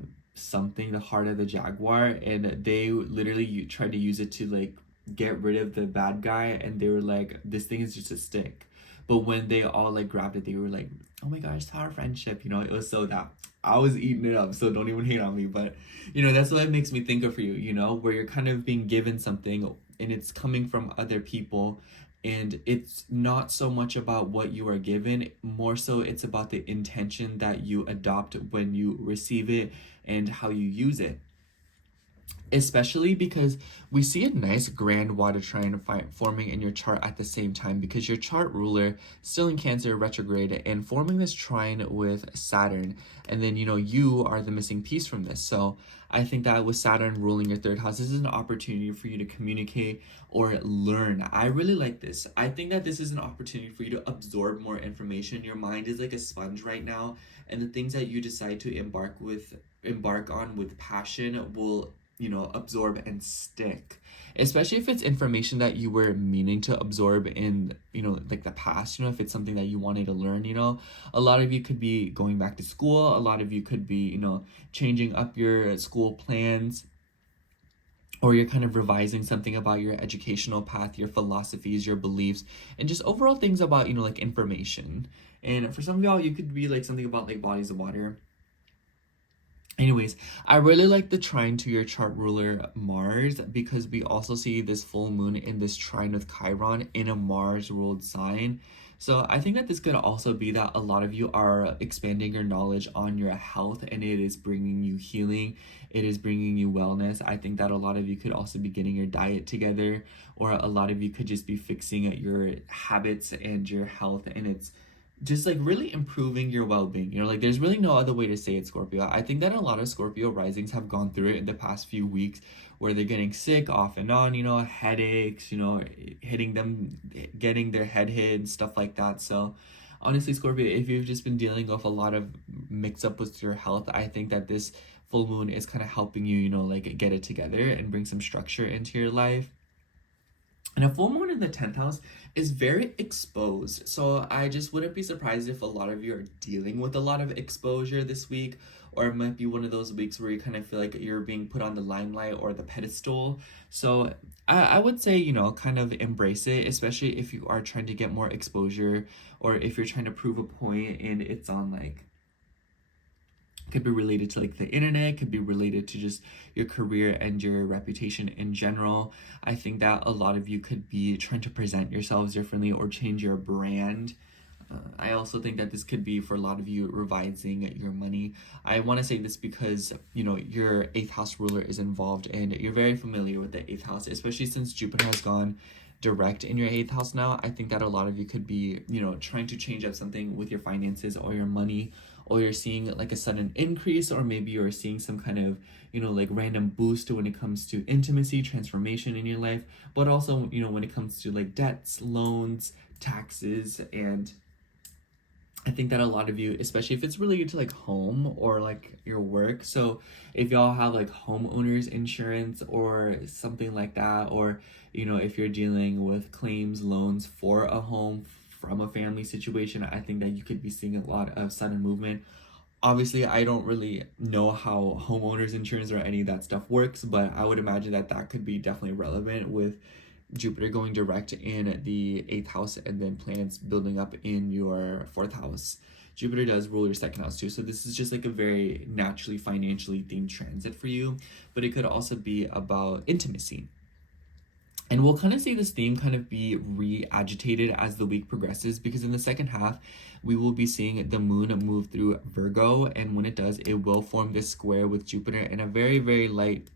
heart of the jaguar, and they literally tried to use it to like get rid of the bad guy, and they were like, this thing is just a stick. But when they all like grabbed it, they were like, oh my gosh, it's our friendship. It was so that I was eating it up, so don't even hate on me. But that's what it makes me think of for you, where you're kind of being given something and it's coming from other people, and it's not so much about what you are given, more so it's about the intention that you adopt when you receive it and how you use it. Especially because we see a nice grand water trine forming in your chart at the same time, because your chart ruler still in Cancer retrograde and forming this trine with Saturn, and then you are the missing piece from this. So I think that with Saturn ruling your 3rd house, this is an opportunity for you to communicate or learn. I really like this. I think that this is an opportunity for you to absorb more information. Your mind is like a sponge right now, and the things that you decide to embark on with passion will absorb and stick, especially if it's information that you were meaning to absorb in like the past. If it's something that you wanted to learn, a lot of you could be going back to school, a lot of you could be changing up your school plans, or you're kind of revising something about your educational path, your philosophies, your beliefs, and just overall things about like information. And for some of y'all, you could be like something about like bodies of water. Anyways, I really like the trine to your chart ruler Mars, because we also see this full moon in this trine with Chiron in a Mars ruled sign. So I think that this could also be that a lot of you are expanding your knowledge on your health, and it is bringing you healing. It is bringing you wellness. I think that a lot of you could also be getting your diet together, or a lot of you could just be fixing at your habits and your health, and it's just like really improving your well-being. Like there's really no other way to say it, Scorpio. I think that a lot of Scorpio risings have gone through it in the past few weeks, where they're getting sick off and on, headaches, hitting them, getting their head hit and stuff like that. So honestly, Scorpio, if you've just been dealing with a lot of mix-up with your health, I think that this full moon is kind of helping you, like get it together and bring some structure into your life. And a full moon in the 10th house is very exposed. So I just wouldn't be surprised if a lot of you are dealing with a lot of exposure this week, or it might be one of those weeks where you kind of feel like you're being put on the limelight or the pedestal. So I would say, you know, kind of embrace it, especially if you are trying to get more exposure, or if you're trying to prove a point and it's on like, could be related to like the internet, could be related to just your career and your reputation in general. I think that a lot of you could be trying to present yourselves differently or change your brand. I also think that this could be for a lot of you revising your money. I want to say this because, you know, your 8th house ruler is involved and you're very familiar with the 8th house, especially since Jupiter has gone direct in your 8th house now. I think that a lot of you could be, you know, trying to change up something with your finances or your money, or you're seeing like a sudden increase, or maybe you're seeing some kind of, you know, like random boost when it comes to intimacy, transformation in your life, but also, you know, when it comes to like debts, loans, taxes. And I think that a lot of you, especially if it's related to like home or like your work, so if y'all have like homeowners insurance or something like that, or, you know, if you're dealing with claims, loans for a home from a family situation, I think that you could be seeing a lot of sudden movement. Obviously, I don't really know how homeowners insurance or any of that stuff works, but I would imagine that that could be definitely relevant with Jupiter going direct in the 8th house and then planets building up in your 4th house. Jupiter does rule your 2nd house too, so this is just like a very naturally financially themed transit for you, but it could also be about intimacy. And we'll kind of see this theme kind of be re-agitated as the week progresses, because in the second half, we will be seeing the moon move through Virgo, and when it does, it will form this square with Jupiter in a very, very light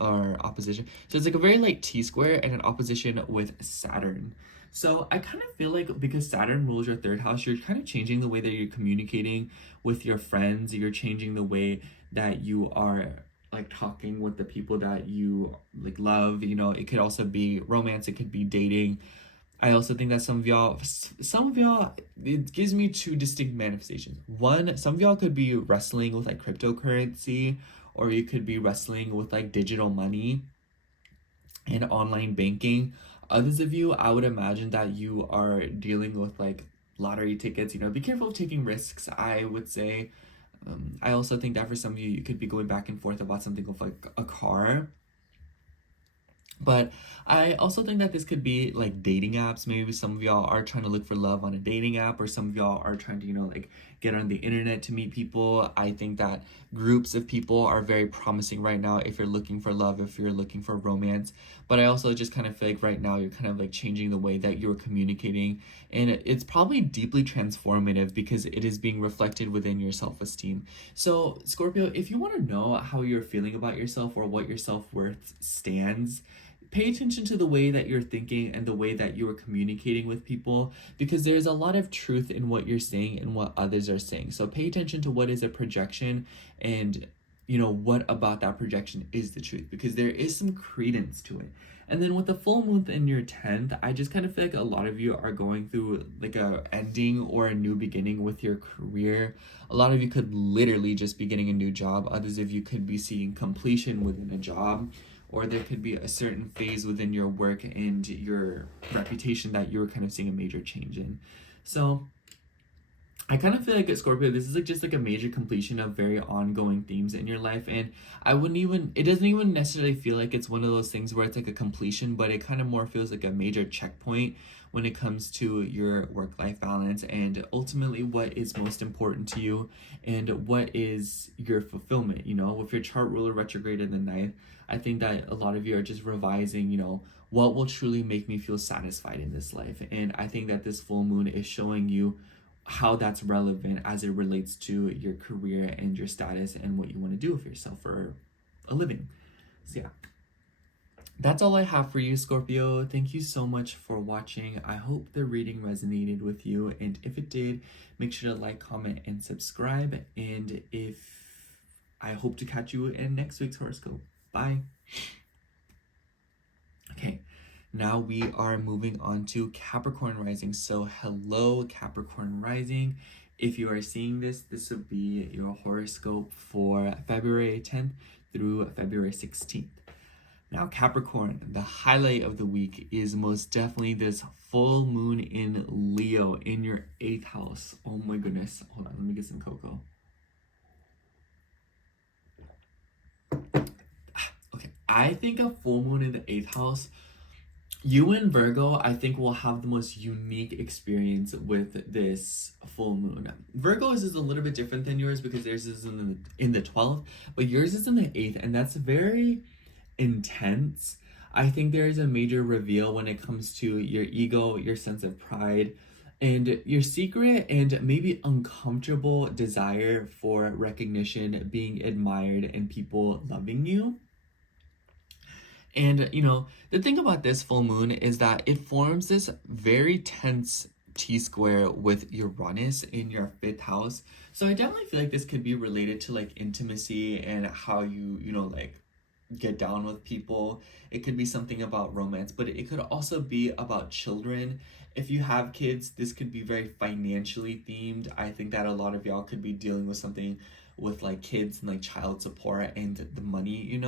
opposition. So it's like a very light T-square and an opposition with Saturn. So I kind of feel like because Saturn rules your 3rd house, you're kind of changing the way that you're communicating with your friends. You're changing the way that you are like talking with the people that you like love. You know, it could also be romance, it could be dating. I also think that some of y'all, it gives me 2 distinct manifestations. One, some of y'all could be wrestling with like cryptocurrency, or you could be wrestling with like digital money and online banking. Others of you, I would imagine that you are dealing with like lottery tickets. You know, be careful of taking risks, I would say. I also think that for some of you, you could be going back and forth about something of like a car. But I also think that this could be like dating apps. Maybe some of y'all are trying to look for love on a dating app, or some of y'all are trying to, you know, like get on the internet to meet people. I think that groups of people are very promising right now if you're looking for love, if you're looking for romance. But I also just kind of feel like right now you're kind of like changing the way that you're communicating, and it's probably deeply transformative because it is being reflected within your self-esteem. So Scorpio, if you want to know how you're feeling about yourself or what your self-worth stands, pay attention to the way that you're thinking and the way that you are communicating with people, because there's a lot of truth in what you're saying and what others are saying. So pay attention to what is a projection, and you know what about that projection is the truth, because there is some credence to it. And then with the full moon in your 10th, I just kind of feel like a lot of you are going through like a ending or a new beginning with your career. A lot of you could literally just be getting a new job. Others of you could be seeing completion within a job, or there could be a certain phase within your work and your reputation that you're kind of seeing a major change in. So I kind of feel like at Scorpio, this is like just like a major completion of very ongoing themes in your life. And it doesn't even necessarily feel like it's one of those things where it's like a completion, but it kind of more feels like a major checkpoint when it comes to your work-life balance and ultimately what is most important to you and what is your fulfillment. You know, with your chart ruler retrograde in the 9th, I think that a lot of you are just revising, you know, what will truly make me feel satisfied in this life. And I think that this full moon is showing you how that's relevant as it relates to your career and your status and what you want to do with yourself for a living. So yeah, that's all I have for you, Scorpio. Thank you so much for watching. I hope the reading resonated with you, and if it did, make sure to like, comment, and subscribe. And I hope to catch you in next week's horoscope. Bye. Okay, now we are moving on to Capricorn rising. So hello, Capricorn rising. If you are seeing this, this would be your horoscope for February 10th through February 16th. Now, Capricorn, the highlight of the week is most definitely this full moon in Leo in your 8th house. Oh my goodness. Hold on, let me get some cocoa. Okay, I think a full moon in the 8th house, you and Virgo, I think, will have the most unique experience with this full moon. Virgo's is a little bit different than yours because theirs is in the 12th, but yours is in the 8th, and that's very intense. I think there is a major reveal when it comes to your ego, your sense of pride, and your secret and maybe uncomfortable desire for recognition, being admired, and people loving you. And, the thing about this full moon is that it forms this very tense T-square with Uranus in your 5th house. So I definitely feel like this could be related to like intimacy and how you like get down with people. It could be something about romance, but it could also be about children. If you have kids, this could be very financially themed. I think that a lot of y'all could be dealing with something with like kids and like child support and the money.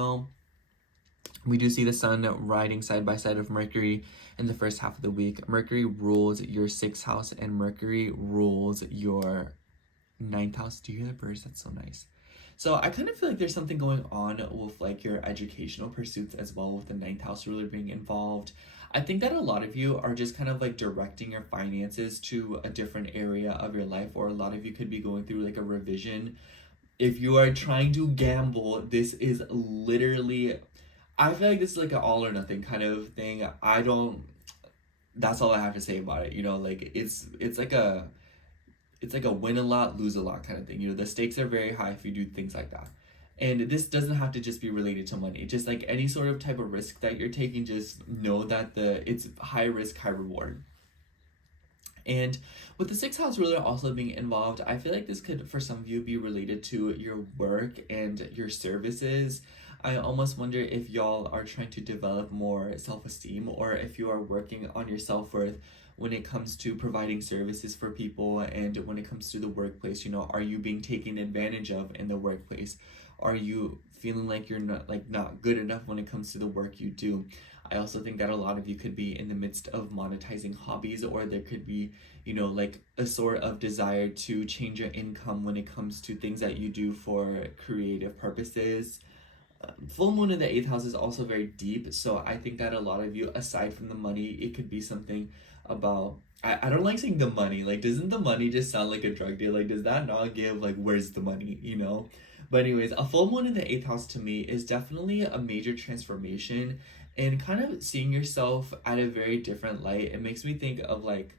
We do see the sun riding side by side with Mercury in the first half of the week. Mercury rules your 6th house and Mercury rules your 9th house. Do you hear the birds? That's so nice. So I kind of feel like there's something going on with like your educational pursuits as well, with the 9th house ruler being involved. I think that a lot of you are just kind of like directing your finances to a different area of your life, or a lot of you could be going through like a revision. If you are trying to gamble, this is literally, I feel like this is like an all or nothing kind of thing. That's all I have to say about it. Like it's like a win a lot, lose a lot kind of thing. The stakes are very high if you do things like that. And this doesn't have to just be related to money. Just like any sort of type of risk that you're taking, just know that it's high risk, high reward. And with the 6th house ruler also being involved, I feel like this could, for some of you, be related to your work and your services. I almost wonder if y'all are trying to develop more self-esteem, or if you are working on your self-worth when it comes to providing services for people, and when it comes to the workplace. Are you being taken advantage of in the workplace? Are you feeling like you're not good enough when it comes to the work you do? I also think that a lot of you could be in the midst of monetizing hobbies, or there could be, like a sort of desire to change your income when it comes to things that you do for creative purposes. Full moon in the 8th house is also very deep, so I think that a lot of you, aside from the money, it could be something about, I don't like saying the money. Like, doesn't the money just sound like a drug deal? Like, does that not give, like, where's the money, But anyways, a full moon in the 8th house to me is definitely a major transformation, and kind of seeing yourself at a very different light. It makes me think of like,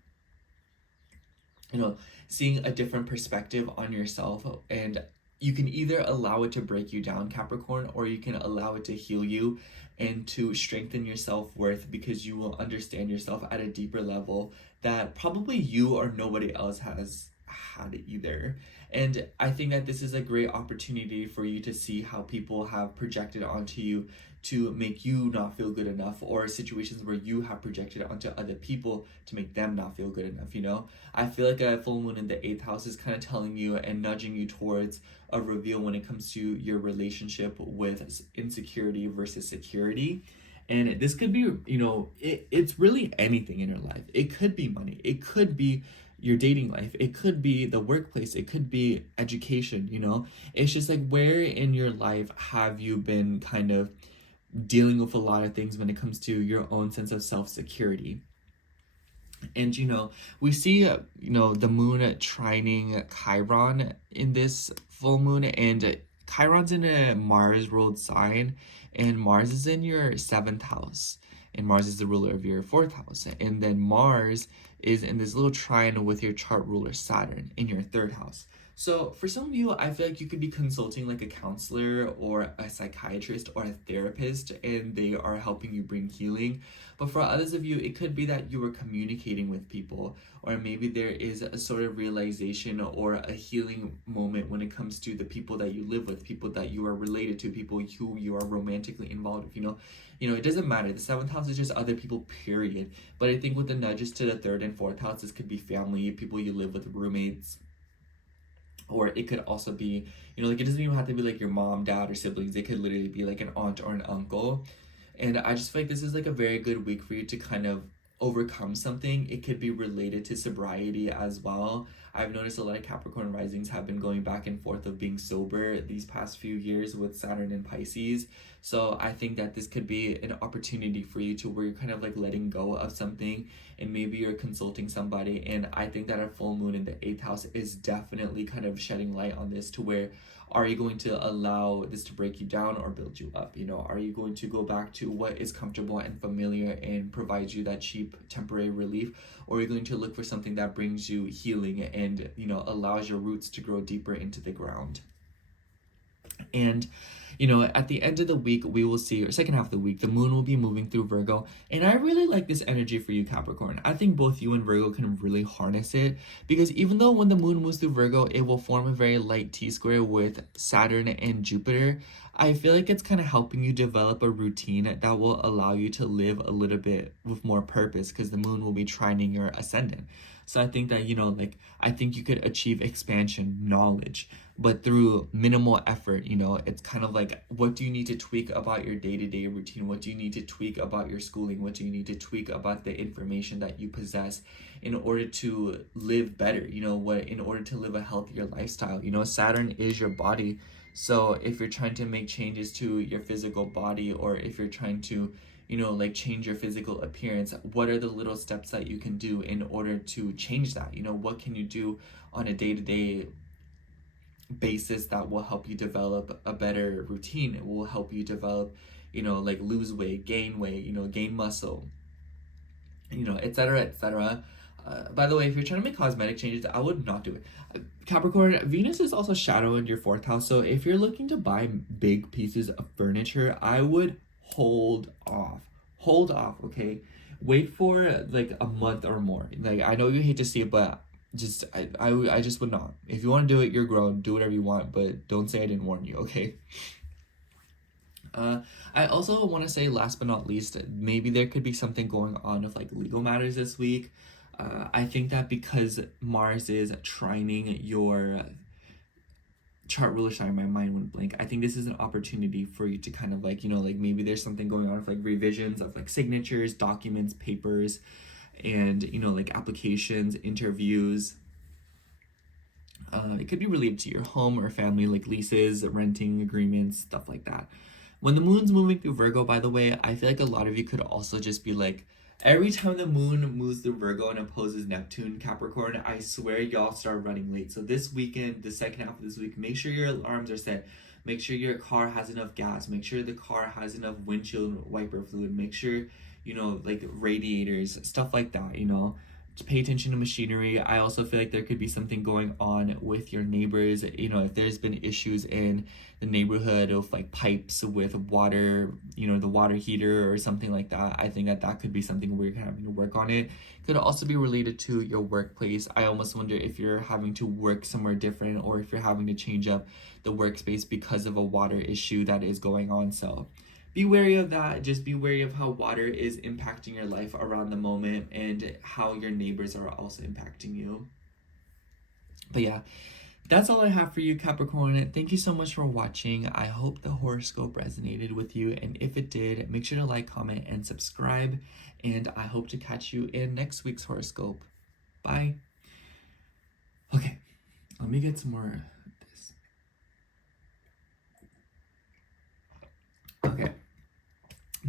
seeing a different perspective on yourself. And you can either allow it to break you down, Capricorn, or you can allow it to heal you and to strengthen your self-worth, because you will understand yourself at a deeper level that probably you or nobody else has had either. And I think that this is a great opportunity for you to see how people have projected onto you to make you not feel good enough, or situations where you have projected onto other people to make them not feel good enough. I feel like a full moon in the 8th house is kind of telling you and nudging you towards a reveal when it comes to your relationship with insecurity versus security. And this could be, it's really anything in your life. It could be money. It could be your dating life. It could be the workplace. It could be education, It's just like, where in your life have you been kind of dealing with a lot of things when it comes to your own sense of self-security? And we see the moon trining Chiron in this full moon, and Chiron's in a Mars ruled sign, and Mars is in your 7th house, and Mars is the ruler of your 4th house, and then Mars is in this little trine with your chart ruler Saturn in your 3rd house. So for some of you, I feel like you could be consulting like a counselor or a psychiatrist or a therapist, and they are helping you bring healing. But for others of you, it could be that you are communicating with people, or maybe there is a sort of realization or a healing moment when it comes to the people that you live with, people that you are related to, people who you are romantically involved with, it doesn't matter. The 7th house is just other people, period. But I think with the nudges to the 3rd and 4th house, this could be family, people you live with, roommates. Or it could also be, like, it doesn't even have to be like your mom, dad, or siblings. It could literally be like an aunt or an uncle. And I just feel like this is like a very good week for you to kind of overcome something. It could be related to sobriety as well. I've noticed a lot of Capricorn risings have been going back and forth of being sober these past few years with Saturn and Pisces. So I think that this could be an opportunity for you to where you're kind of like letting go of something, and maybe you're consulting somebody. And I think that a full moon in the 8th house is definitely kind of shedding light on this, to where are you going to allow this to break you down or build you up? You know, are you going to go back to what is comfortable and familiar and provide you that cheap temporary relief? Or are you going to look for something that brings you healing and, you know, allows your roots to grow deeper into the ground? And, you know, at the end of the week, we will see, or second half of the week, the moon will be moving through Virgo. And I really like this energy for you, Capricorn. I think both you and Virgo can really harness it, because even though when the moon moves through Virgo, it will form a very light T-square with Saturn and Jupiter, I feel like it's kind of helping you develop a routine that will allow you to live a little bit with more purpose, because the moon will be trining your ascendant. So I think that, you know, like, I think you could achieve expansion, knowledge, but through minimal effort. You know, it's kind of like, what do you need to tweak about your day-to-day routine? What do you need to tweak about your schooling? What do you need to tweak about the information that you possess in order to live better? You know, what, in order to live a healthier lifestyle? You know, Saturn is your body. So if you're trying to make changes to your physical body, or if you're trying to, you know, like change your physical appearance, what are the little steps that you can do in order to change that? You know, what can you do on a day-to-day basis that will help you develop a better routine? It will help you develop, you know, like lose weight, you know, gain muscle, you know, etc., etc. By the way, if you're trying to make cosmetic changes, I would not do it. Capricorn, Venus is also shadow in your 4th house. So if you're looking to buy big pieces of furniture, I would hold off. Hold off, okay? Wait for like a month or more. Like, I know you hate to see it, but just I just would not. If you want to do it, you're grown. Do whatever you want, but don't say I didn't warn you, okay? I also want to say, last but not least, maybe there could be something going on with like legal matters this week. I think that because Mars is trining your chart ruler, sorry, my mind went blank. I think this is an opportunity for you to kind of like, you know, like maybe there's something going on with like revisions of like signatures, documents, papers, and, you know, like applications, interviews. It could be related to your home or family, like leases, renting agreements, stuff like that. When the moon's moving through Virgo, by the way, I feel like a lot of you could also just be like, every time the moon moves through Virgo and opposes Neptune, Capricorn, I swear y'all start running late. So this weekend, the second half of this week, make sure your alarms are set. Make sure your car has enough gas. Make sure the car has enough windshield wiper fluid. Make sure, you know, like radiators, stuff like that, you know. To pay attention to machinery. I also feel like there could be something going on with your neighbors. You know, if there's been issues in the neighborhood of like pipes with water, you know, the water heater or something like that, I think that that could be something where you're having to work on it. Could also be related to your workplace. I almost wonder if you're having to work somewhere different, or if you're having to change up the workspace because of a water issue that is going on. So be wary of that. Just be wary of how water is impacting your life around the moment, and how your neighbors are also impacting you. But yeah, that's all I have for you, Capricorn. Thank you so much for watching. I hope the horoscope resonated with you, and if it did, make sure to like, comment, and subscribe, and I hope to catch you in next week's horoscope. Bye. Okay, let me get some more of this. Okay.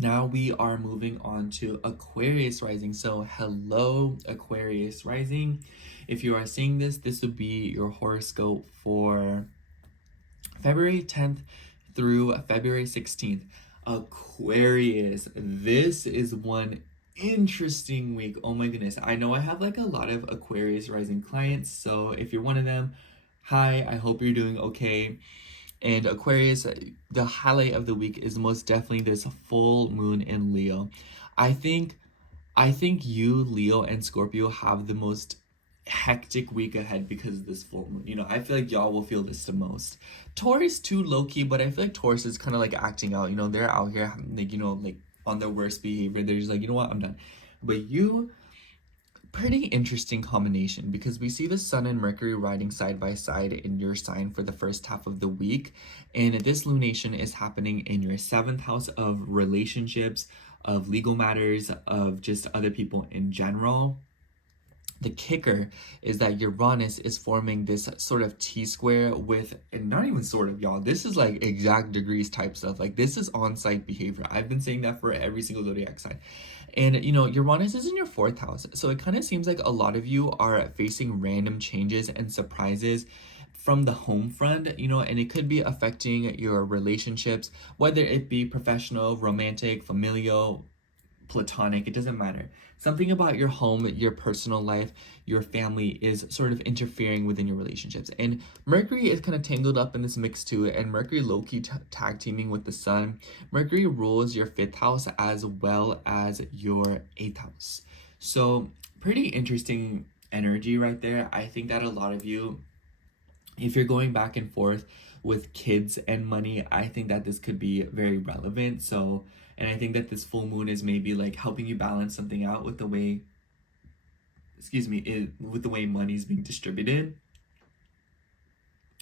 Now we are moving on to Aquarius rising. So hello, Aquarius rising. If you are seeing this, this would be your horoscope for February 10th through February 16th. Aquarius, this is one interesting week. Oh my goodness. I know I have like a lot of Aquarius rising clients. So if you're one of them, hi, I hope you're doing okay. And Aquarius, the highlight of the week is most definitely this full moon in Leo. I think you, Leo, and Scorpio have the most hectic week ahead because of this full moon. You know, I feel like y'all will feel this the most. Taurus too, low-key, but I feel like Taurus is kind of like acting out. You know, they're out here like, you know, like on their worst behavior. They're just like, you know what, I'm done. But you, pretty interesting combination because we see the Sun and Mercury riding side by side in your sign for the first half of the week. And this lunation is happening in your 7th house of relationships, of legal matters, of just other people in general. The kicker is that Uranus is forming this sort of T-square with, and not even sort of, y'all, this is like exact degrees type stuff. Like, this is on-site behavior. I've been saying that for every single zodiac sign. And, you know, Uranus is in your 4th house. So it kind of seems like a lot of you are facing random changes and surprises from the home front, you know, and it could be affecting your relationships, whether it be professional, romantic, familial, platonic, it doesn't matter. Something about your home, your personal life, your family is sort of interfering within your relationships. And Mercury is kind of tangled up in this mix too, and Mercury low-key tag teaming with the Sun. Mercury rules your 5th house as well as your 8th house. So pretty interesting energy right there. I think that a lot of you, if you're going back and forth with kids and money, I think that this could be very relevant. So, and I think that this full moon is maybe like helping you balance something out with the way, with the way money is being distributed.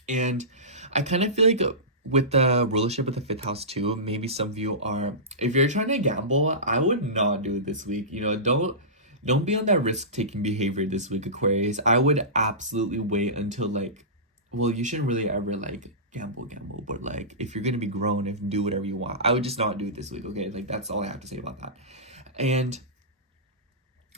And I kind of feel like with the rulership of the 5th house too, maybe some of you are, if you're trying to gamble, I would not do it this week. You know, don't be on that risk-taking behavior this week, Aquarius. I would absolutely wait until like, well, you shouldn't really ever like gamble, but like if you're gonna be grown, if do whatever you want. I would just not do it this week, okay? Like that's all I have to say about that. And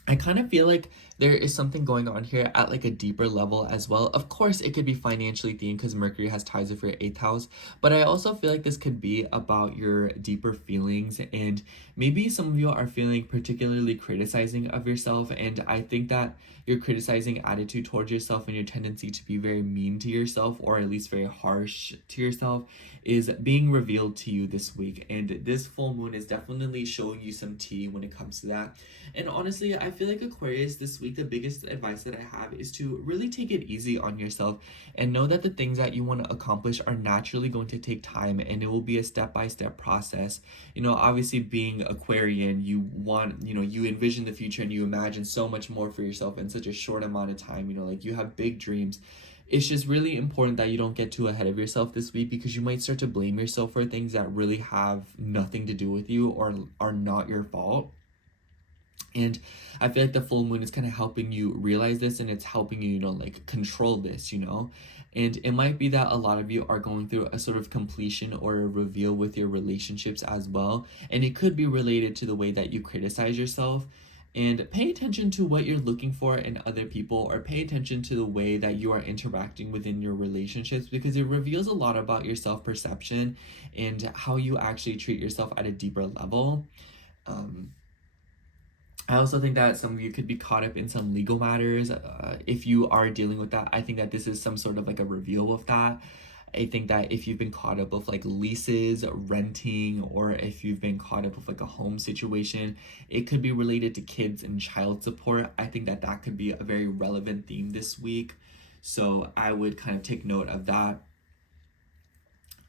I kind of feel like there is something going on here at like a deeper level as well. Of course, it could be financially themed because Mercury has ties with your 8th house, but I also feel like this could be about your deeper feelings, and maybe some of you are feeling particularly criticizing of yourself, and I think that your criticizing attitude towards yourself and your tendency to be very mean to yourself, or at least very harsh to yourself, is being revealed to you this week. And this full moon is definitely showing you some tea when it comes to that. And honestly, I feel like Aquarius this week, the biggest advice that I have is to really take it easy on yourself and know that the things that you want to accomplish are naturally going to take time, and it will be a step-by-step process. You know, obviously being Aquarian, you want, you know, you envision the future and you imagine so much more for yourself in such a short amount of time. You know, like you have big dreams. It's just really important that you don't get too ahead of yourself this week, because you might start to blame yourself for things that really have nothing to do with you or are not your fault. And I feel like the full moon is kind of helping you realize this, and it's helping you, you know, like control this, you know. And it might be that a lot of you are going through a sort of completion or a reveal with your relationships as well. And it could be related to the way that you criticize yourself. And pay attention to what you're looking for in other people, or pay attention to the way that you are interacting within your relationships, because it reveals a lot about your self-perception and how you actually treat yourself at a deeper level. I also think that some of you could be caught up in some legal matters. If you are dealing with that, I think that this is some sort of like a reveal of that. I think that if you've been caught up with like leases, renting, or if you've been caught up with like a home situation, it could be related to kids and child support. I think that that could be a very relevant theme this week. So I would kind of take note of that.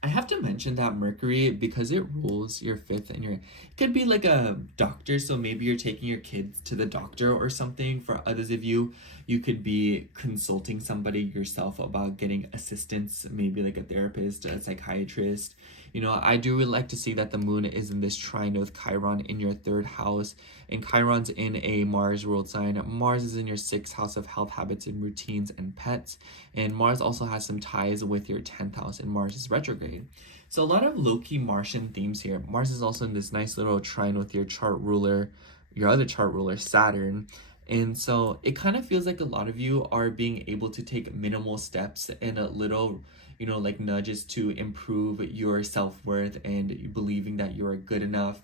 I have to mention that Mercury, because it rules your 5th and it could be like a doctor. So maybe you're taking your kids to the doctor or something. For others of you, you could be consulting somebody yourself about getting assistance, maybe like a therapist, a psychiatrist. You know, I do really like to see that the moon is in this trine with Chiron in your 3rd house, and Chiron's in a Mars ruled sign. Mars is in your 6th house of health, habits, and routines and pets. And Mars also has some ties with your 10th house, and Mars is retrograde. So a lot of low-key Martian themes here. Mars is also in this nice little trine with your chart ruler, your other chart ruler, Saturn. And so it kind of feels like a lot of you are being able to take minimal steps and a little, you know, like nudges to improve your self-worth and believing that you are good enough.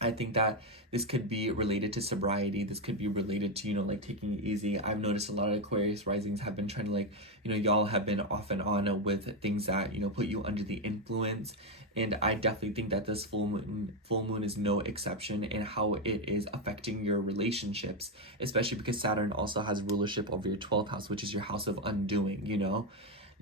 I think that this could be related to sobriety. This could be related to, you know, like taking it easy. I've noticed a lot of Aquarius risings have been trying to like, you know, y'all have been off and on with things that, you know, put you under the influence. And I definitely think that this full moon is no exception in how it is affecting your relationships, especially because Saturn also has rulership over your 12th house, which is your house of undoing, you know.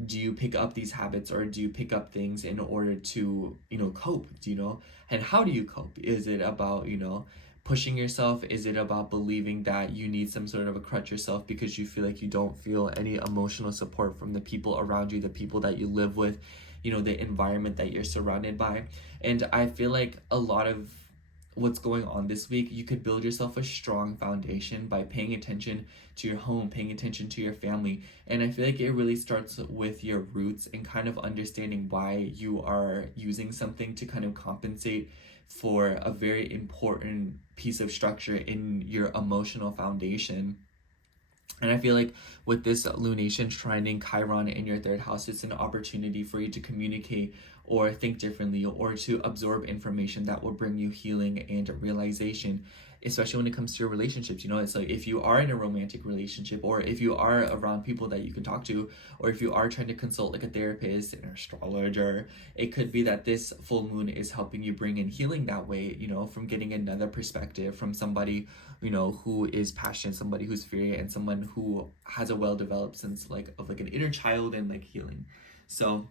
Do you pick up these habits, or do you pick up things in order to, you know, cope, you know? And how do you cope? Is it about, you know, pushing yourself? Is it about believing that you need some sort of a crutch yourself because you feel like you don't feel any emotional support from the people around you, the people that you live with, you know, the environment that you're surrounded by? And I feel like a lot of what's going on this week, you could build yourself a strong foundation by paying attention to your home, paying attention to your family. And I feel like it really starts with your roots and kind of understanding why you are using something to kind of compensate for a very important piece of structure in your emotional foundation. And I feel like with this lunation trining Chiron in your third house, it's an opportunity for you to communicate or think differently or to absorb information that will bring you healing and realization, especially when it comes to your relationships. You know, it's like if you are in a romantic relationship, or if you are around people that you can talk to, or if you are trying to consult like a therapist, an astrologer, it could be that this full moon is helping you bring in healing that way, you know, from getting another perspective from somebody, you know, who is passionate, somebody who's fierce, and someone who has a well-developed sense like of like an inner child and like healing. So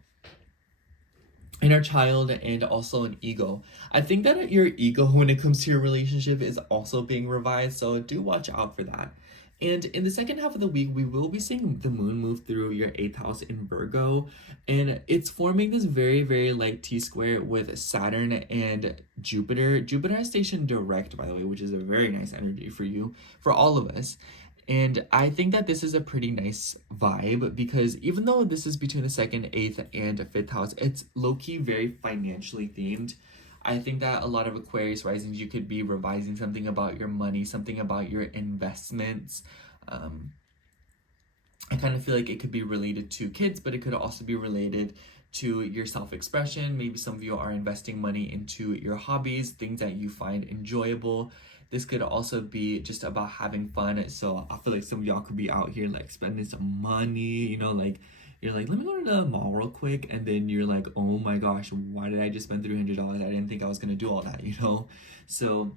inner child and also an ego. I think that your ego when it comes to your relationship is also being revised, so do watch out for that. And in the second half of the week, we will be seeing the moon move through your 8th house in Virgo, and it's forming this very, very light T-square with Saturn and Jupiter. Jupiter is stationed direct, by the way, which is a very nice energy for you, for all of us. And I think that this is a pretty nice vibe because even though this is between the 2nd, 8th, and 5th house, it's low-key very financially themed. I think that a lot of Aquarius risings, you could be revising something about your money, something about your investments. I kind of feel like it could be related to kids, but it could also be related to your self-expression. Maybe some of you are investing money into your hobbies, things that you find enjoyable. This could also be just about having fun. So I feel like some of y'all could be out here like spending some money, you know, like you're like, let me go to the mall real quick. And then you're like, oh my gosh, why did I just spend $300? I didn't think I was going to do all that, you know? So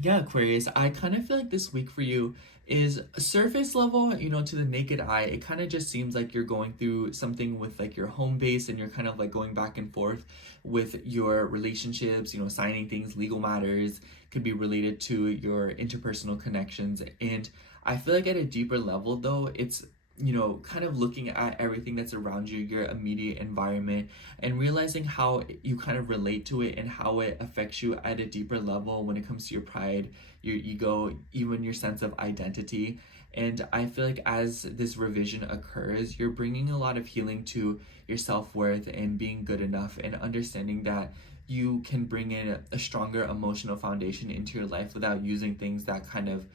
yeah, Aquarius, I kind of feel like this week for you is surface level, you know, to the naked eye. It kind of just seems like you're going through something with like your home base and you're kind of like going back and forth with your relationships, you know, signing things, legal matters, could be related to your interpersonal connections. And I feel like at a deeper level though, it's, you know, kind of looking at everything that's around you, your immediate environment, and realizing how you kind of relate to it and how it affects you at a deeper level when it comes to your pride, your ego, even your sense of identity. And I feel like as this revision occurs, you're bringing a lot of healing to your self-worth and being good enough and understanding that you can bring in a stronger emotional foundation into your life without using things that kind of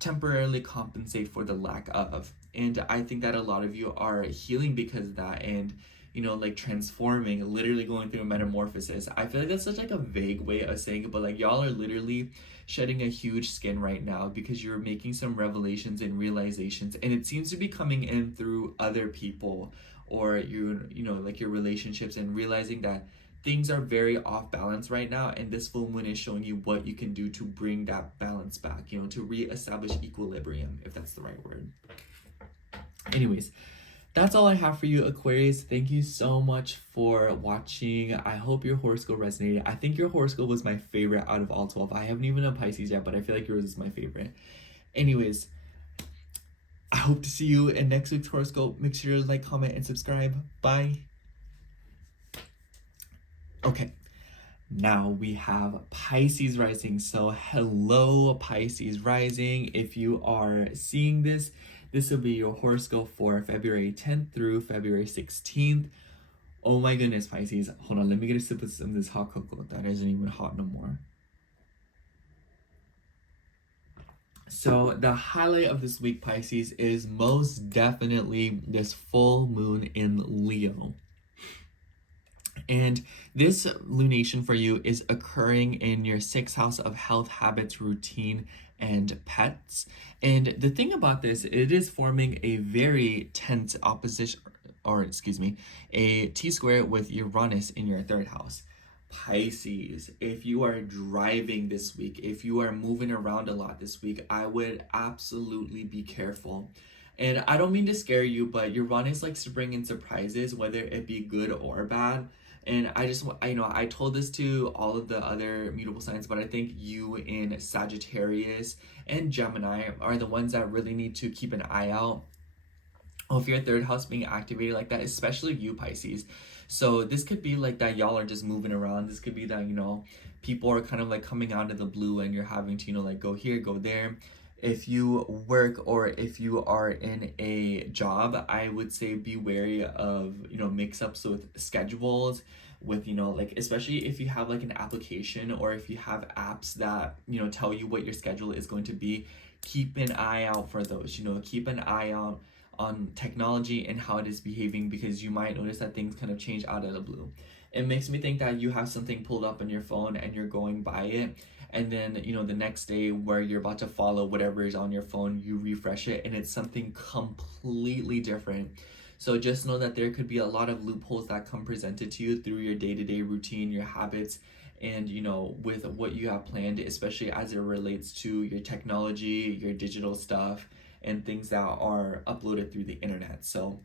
temporarily compensate for the lack of. And I think that a lot of you are healing because of that, and you know, like transforming, literally going through a metamorphosis. I feel like that's such like a vague way of saying it, but like y'all are literally shedding a huge skin right now because you're making some revelations and realizations, and it seems to be coming in through other people or you know, like your relationships, and realizing that things are very off balance right now, and this full moon is showing you what you can do to bring that balance back, you know, to reestablish equilibrium, if that's the right word. Anyways, that's all I have for you, Aquarius. Thank you so much for watching. I hope your horoscope resonated. I think your horoscope was my favorite out of all 12. I haven't even done Pisces yet, but I feel like yours is my favorite. Anyways, I hope to see you in next week's horoscope. Make sure to like, comment, and subscribe. Bye. Okay, now we have Pisces rising. So hello, Pisces rising. If you are seeing this, this will be your horoscope for February 10th through February 16th. Oh my goodness, Pisces. Hold on, let me get a sip of some of this hot cocoa. That isn't even hot no more. So the highlight of this week, Pisces, is most definitely this full moon in Leo. And this lunation for you is occurring in your 6th house of health, habits, routine, and pets. And the thing about this, it is forming a very tense opposition, or excuse me, a T-square with Uranus in your 3rd house. Pisces, if you are driving this week, if you are moving around a lot this week, I would absolutely be careful. And I don't mean to scare you, but Uranus likes to bring in surprises, whether it be good or bad. And I told this to all of the other mutable signs, but I think you in Sagittarius and Gemini are the ones that really need to keep an eye out of your third house being activated like that, especially you, Pisces. So this could be like that y'all are just moving around. This could be that, people are kind of like coming out of the blue and you're having to, like go here, go there. If you work or if you are in a job, I would say be wary of, mix-ups with schedules, with, like, especially if you have like an application or if you have apps that, tell you what your schedule is going to be. Keep an eye out for those, keep an eye out on technology and how it is behaving, because you might notice that things kind of change out of the blue. It makes me think that you have something pulled up on your phone and you're going by it, and then the next day where you're about to follow whatever is on your phone, you refresh it and it's something completely different. So just know that there could be a lot of loopholes that come presented to you through your day-to-day routine, your habits, and with what you have planned, especially as it relates to your technology, your digital stuff, and things that are uploaded through the internet. So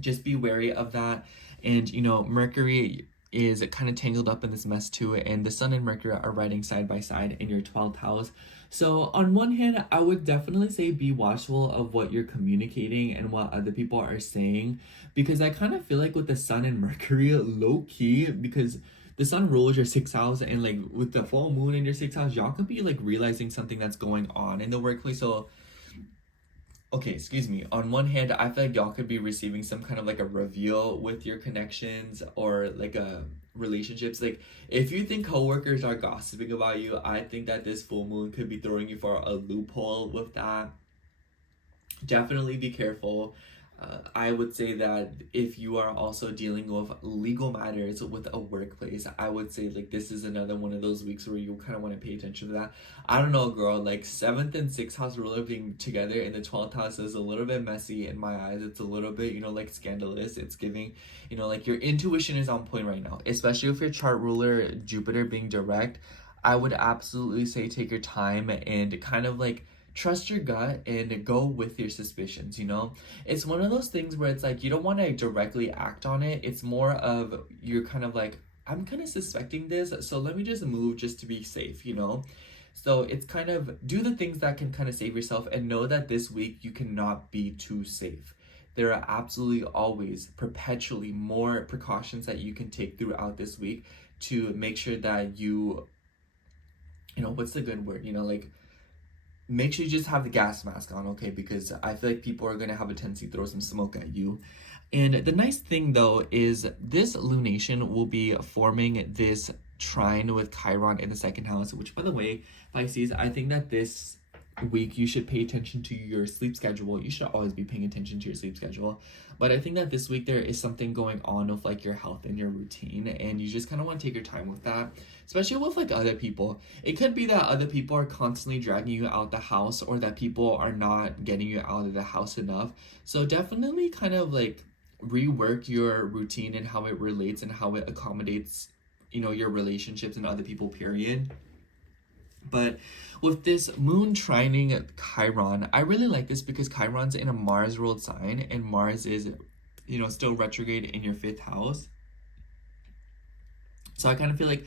just be wary of that. And Mercury is kind of tangled up in this mess too, and the Sun and Mercury are riding side by side in your 12th house. So on one hand, I would definitely say be watchful of what you're communicating and what other people are saying, because I kind of feel like with the Sun and Mercury, low key, because the Sun rules your 6th house, and like with the full moon in your 6th house, y'all could be like realizing something that's going on in the workplace. So okay, excuse me. On one hand, I feel like y'all could be receiving some kind of like a reveal with your connections or like a relationships. Like if you think coworkers are gossiping about you, I think that this full moon could be throwing you for a loophole with that. Definitely be careful. I would say that if you are also dealing with legal matters with a workplace, I would say like this is another one of those weeks where you kind of want to pay attention to that. I don't know, girl, like 7th and 6th house ruler being together in the 12th house is a little bit messy in my eyes. It's a little bit, like scandalous. It's giving, like your intuition is on point right now, especially if your chart ruler Jupiter being direct. I would absolutely say take your time and kind of like trust your gut and go with your suspicions. It's one of those things where it's like you don't want to directly act on it. It's more of you're kind of like, I'm kind of suspecting this, so let me just move just to be safe. So it's kind of do the things that can kind of save yourself, and know that this week you cannot be too safe. There are absolutely always perpetually more precautions that you can take throughout this week to make sure that what's the good word, like make sure you just have the gas mask on, okay? Because I feel like people are going to have a tendency to throw some smoke at you. And the nice thing, though, is this lunation will be forming this trine with Chiron in the 2nd house, which, by the way, Pisces, I think that this week you should pay attention to your sleep schedule. You should always be paying attention to your sleep schedule. But I think that this week there is something going on with like your health and your routine, and you just kind of want to take your time with that, especially with like other people. It could be that other people are constantly dragging you out the house, or that people are not getting you out of the house enough. So definitely kind of like rework your routine and how it relates and how it accommodates your relationships and other people, period. But with this moon trining Chiron, I really like this because Chiron's in a Mars ruled sign, and Mars is, still retrograde in your 5th house. So I kind of feel like,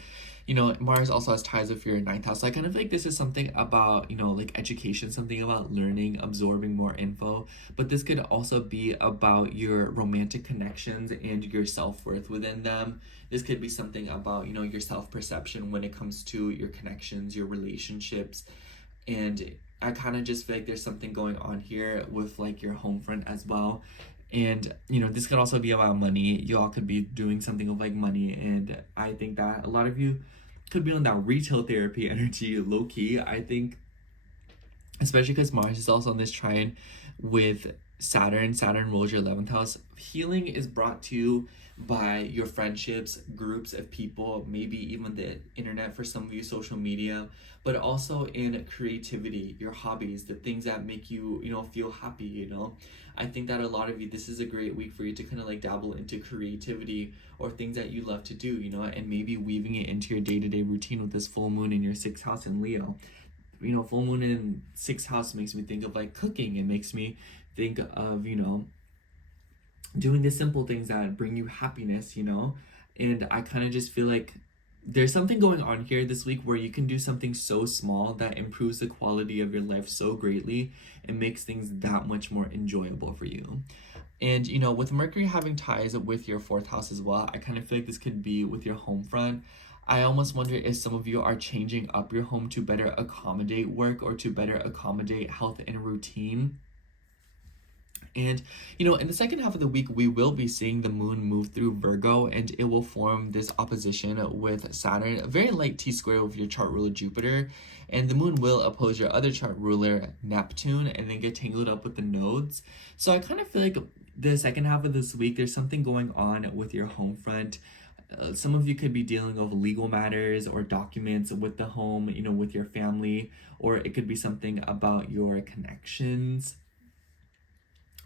Mars also has ties with your 9th house. So I kind of feel like this is something about, like education, something about learning, absorbing more info. But this could also be about your romantic connections and your self-worth within them. This could be something about, your self-perception when it comes to your connections, your relationships. And I kind of just feel like there's something going on here with like your home front as well. And this could also be about money. You all could be doing something with like money, and I think that a lot of you could be on that retail therapy energy, low-key. I think especially because Mars is also on this trine with Saturn rules your 11th house. Healing is brought to you by your friendships, groups of people, maybe even the internet for some of you, social media, but also in creativity, your hobbies, the things that make you, feel happy. I think that a lot of you, this is a great week for you to kind of like dabble into creativity or things that you love to do, and maybe weaving it into your day-to-day routine with this full moon in your 6th house in Leo. Full moon in 6th house makes me think of like cooking. It makes me think of, doing the simple things that bring you happiness, And I kind of just feel like there's something going on here this week where you can do something so small that improves the quality of your life so greatly and makes things that much more enjoyable for you. And with Mercury having ties with your fourth house as well, I kind of feel like this could be with your home front. I almost wonder if some of you are changing up your home to better accommodate work or to better accommodate health and routine. And, in the second half of the week, we will be seeing the moon move through Virgo, and it will form this opposition with Saturn, a very light T-square with your chart ruler Jupiter. And the moon will oppose your other chart ruler Neptune and then get tangled up with the nodes. So I kind of feel like the second half of this week, there's something going on with your home front. Some of you could be dealing with legal matters or documents with the home, with your family, or it could be something about your connections.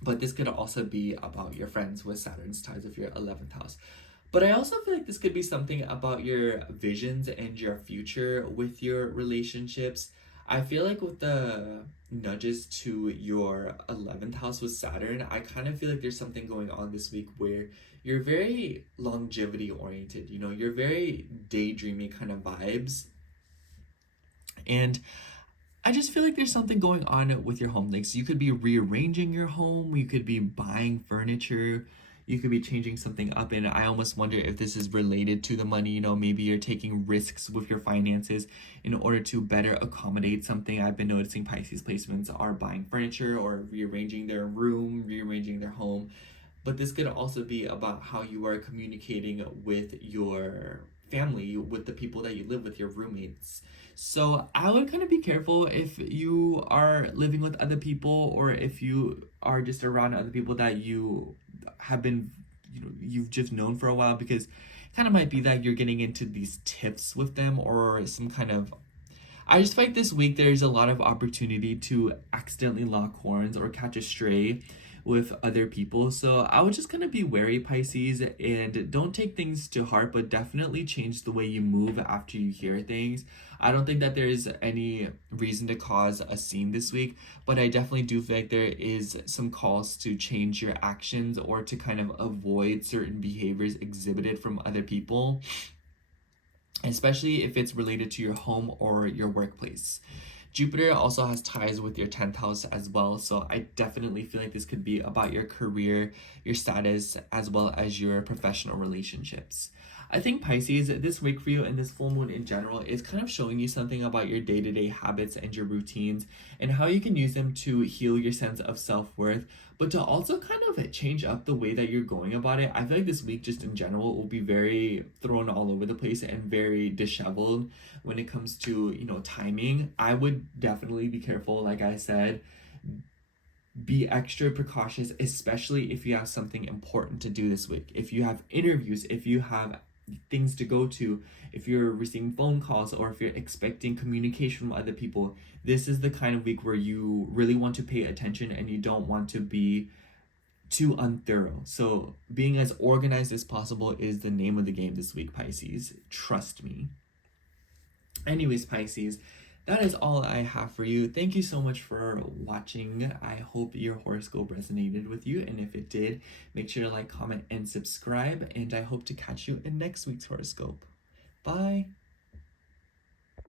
But this could also be about your friends with Saturn's ties of your 11th house. But I also feel like this could be something about your visions and your future with your relationships. I feel like with the nudges to your 11th house with Saturn, I kind of feel like there's something going on this week where you're very longevity oriented, you're very daydreamy kind of vibes. And I just feel like there's something going on with your home. Like, so you could be rearranging your home, you could be buying furniture, you could be changing something up. And I almost wonder if this is related to the money. Maybe you're taking risks with your finances in order to better accommodate something. I've been noticing Pisces placements are buying furniture or rearranging their room, rearranging their home. But this could also be about how you are communicating with your family, with the people that you live with, your roommates. So I would kind of be careful if you are living with other people, or if you are just around other people that you have been, you've just known for a while, because it kind of might be that you're getting into these tiffs with them or some kind of. I just feel like this week there's a lot of opportunity to accidentally lock horns or catch a stray with other people. So I would just kind of be wary, Pisces, and don't take things to heart, but definitely change the way you move after you hear things. I don't think that there's any reason to cause a scene this week, but I definitely do feel like there is some calls to change your actions or to kind of avoid certain behaviors exhibited from other people, especially if it's related to your home or your workplace. Jupiter also has ties with your 10th house as well, so I definitely feel like this could be about your career, your status, as well as your professional relationships. I think Pisces, this week for you and this full moon in general is kind of showing you something about your day-to-day habits and your routines and how you can use them to heal your sense of self-worth, but to also kind of change up the way that you're going about it. I feel like this week just in general will be very thrown all over the place and very disheveled when it comes to, timing. I would definitely be careful, like I said. Be extra precautious, especially if you have something important to do this week. If you have interviews, if you have things to go to, if you're receiving phone calls, or if you're expecting communication from other people, this is the kind of week where you really want to pay attention and you don't want to be too unthorough. So being as organized as possible is the name of the game this week, Pisces. Trust me. Anyways, Pisces, that is all I have for you. Thank you so much for watching. I hope your horoscope resonated with you, and if it did, make sure to like, comment, and subscribe, and I hope to catch you in next week's horoscope. Bye!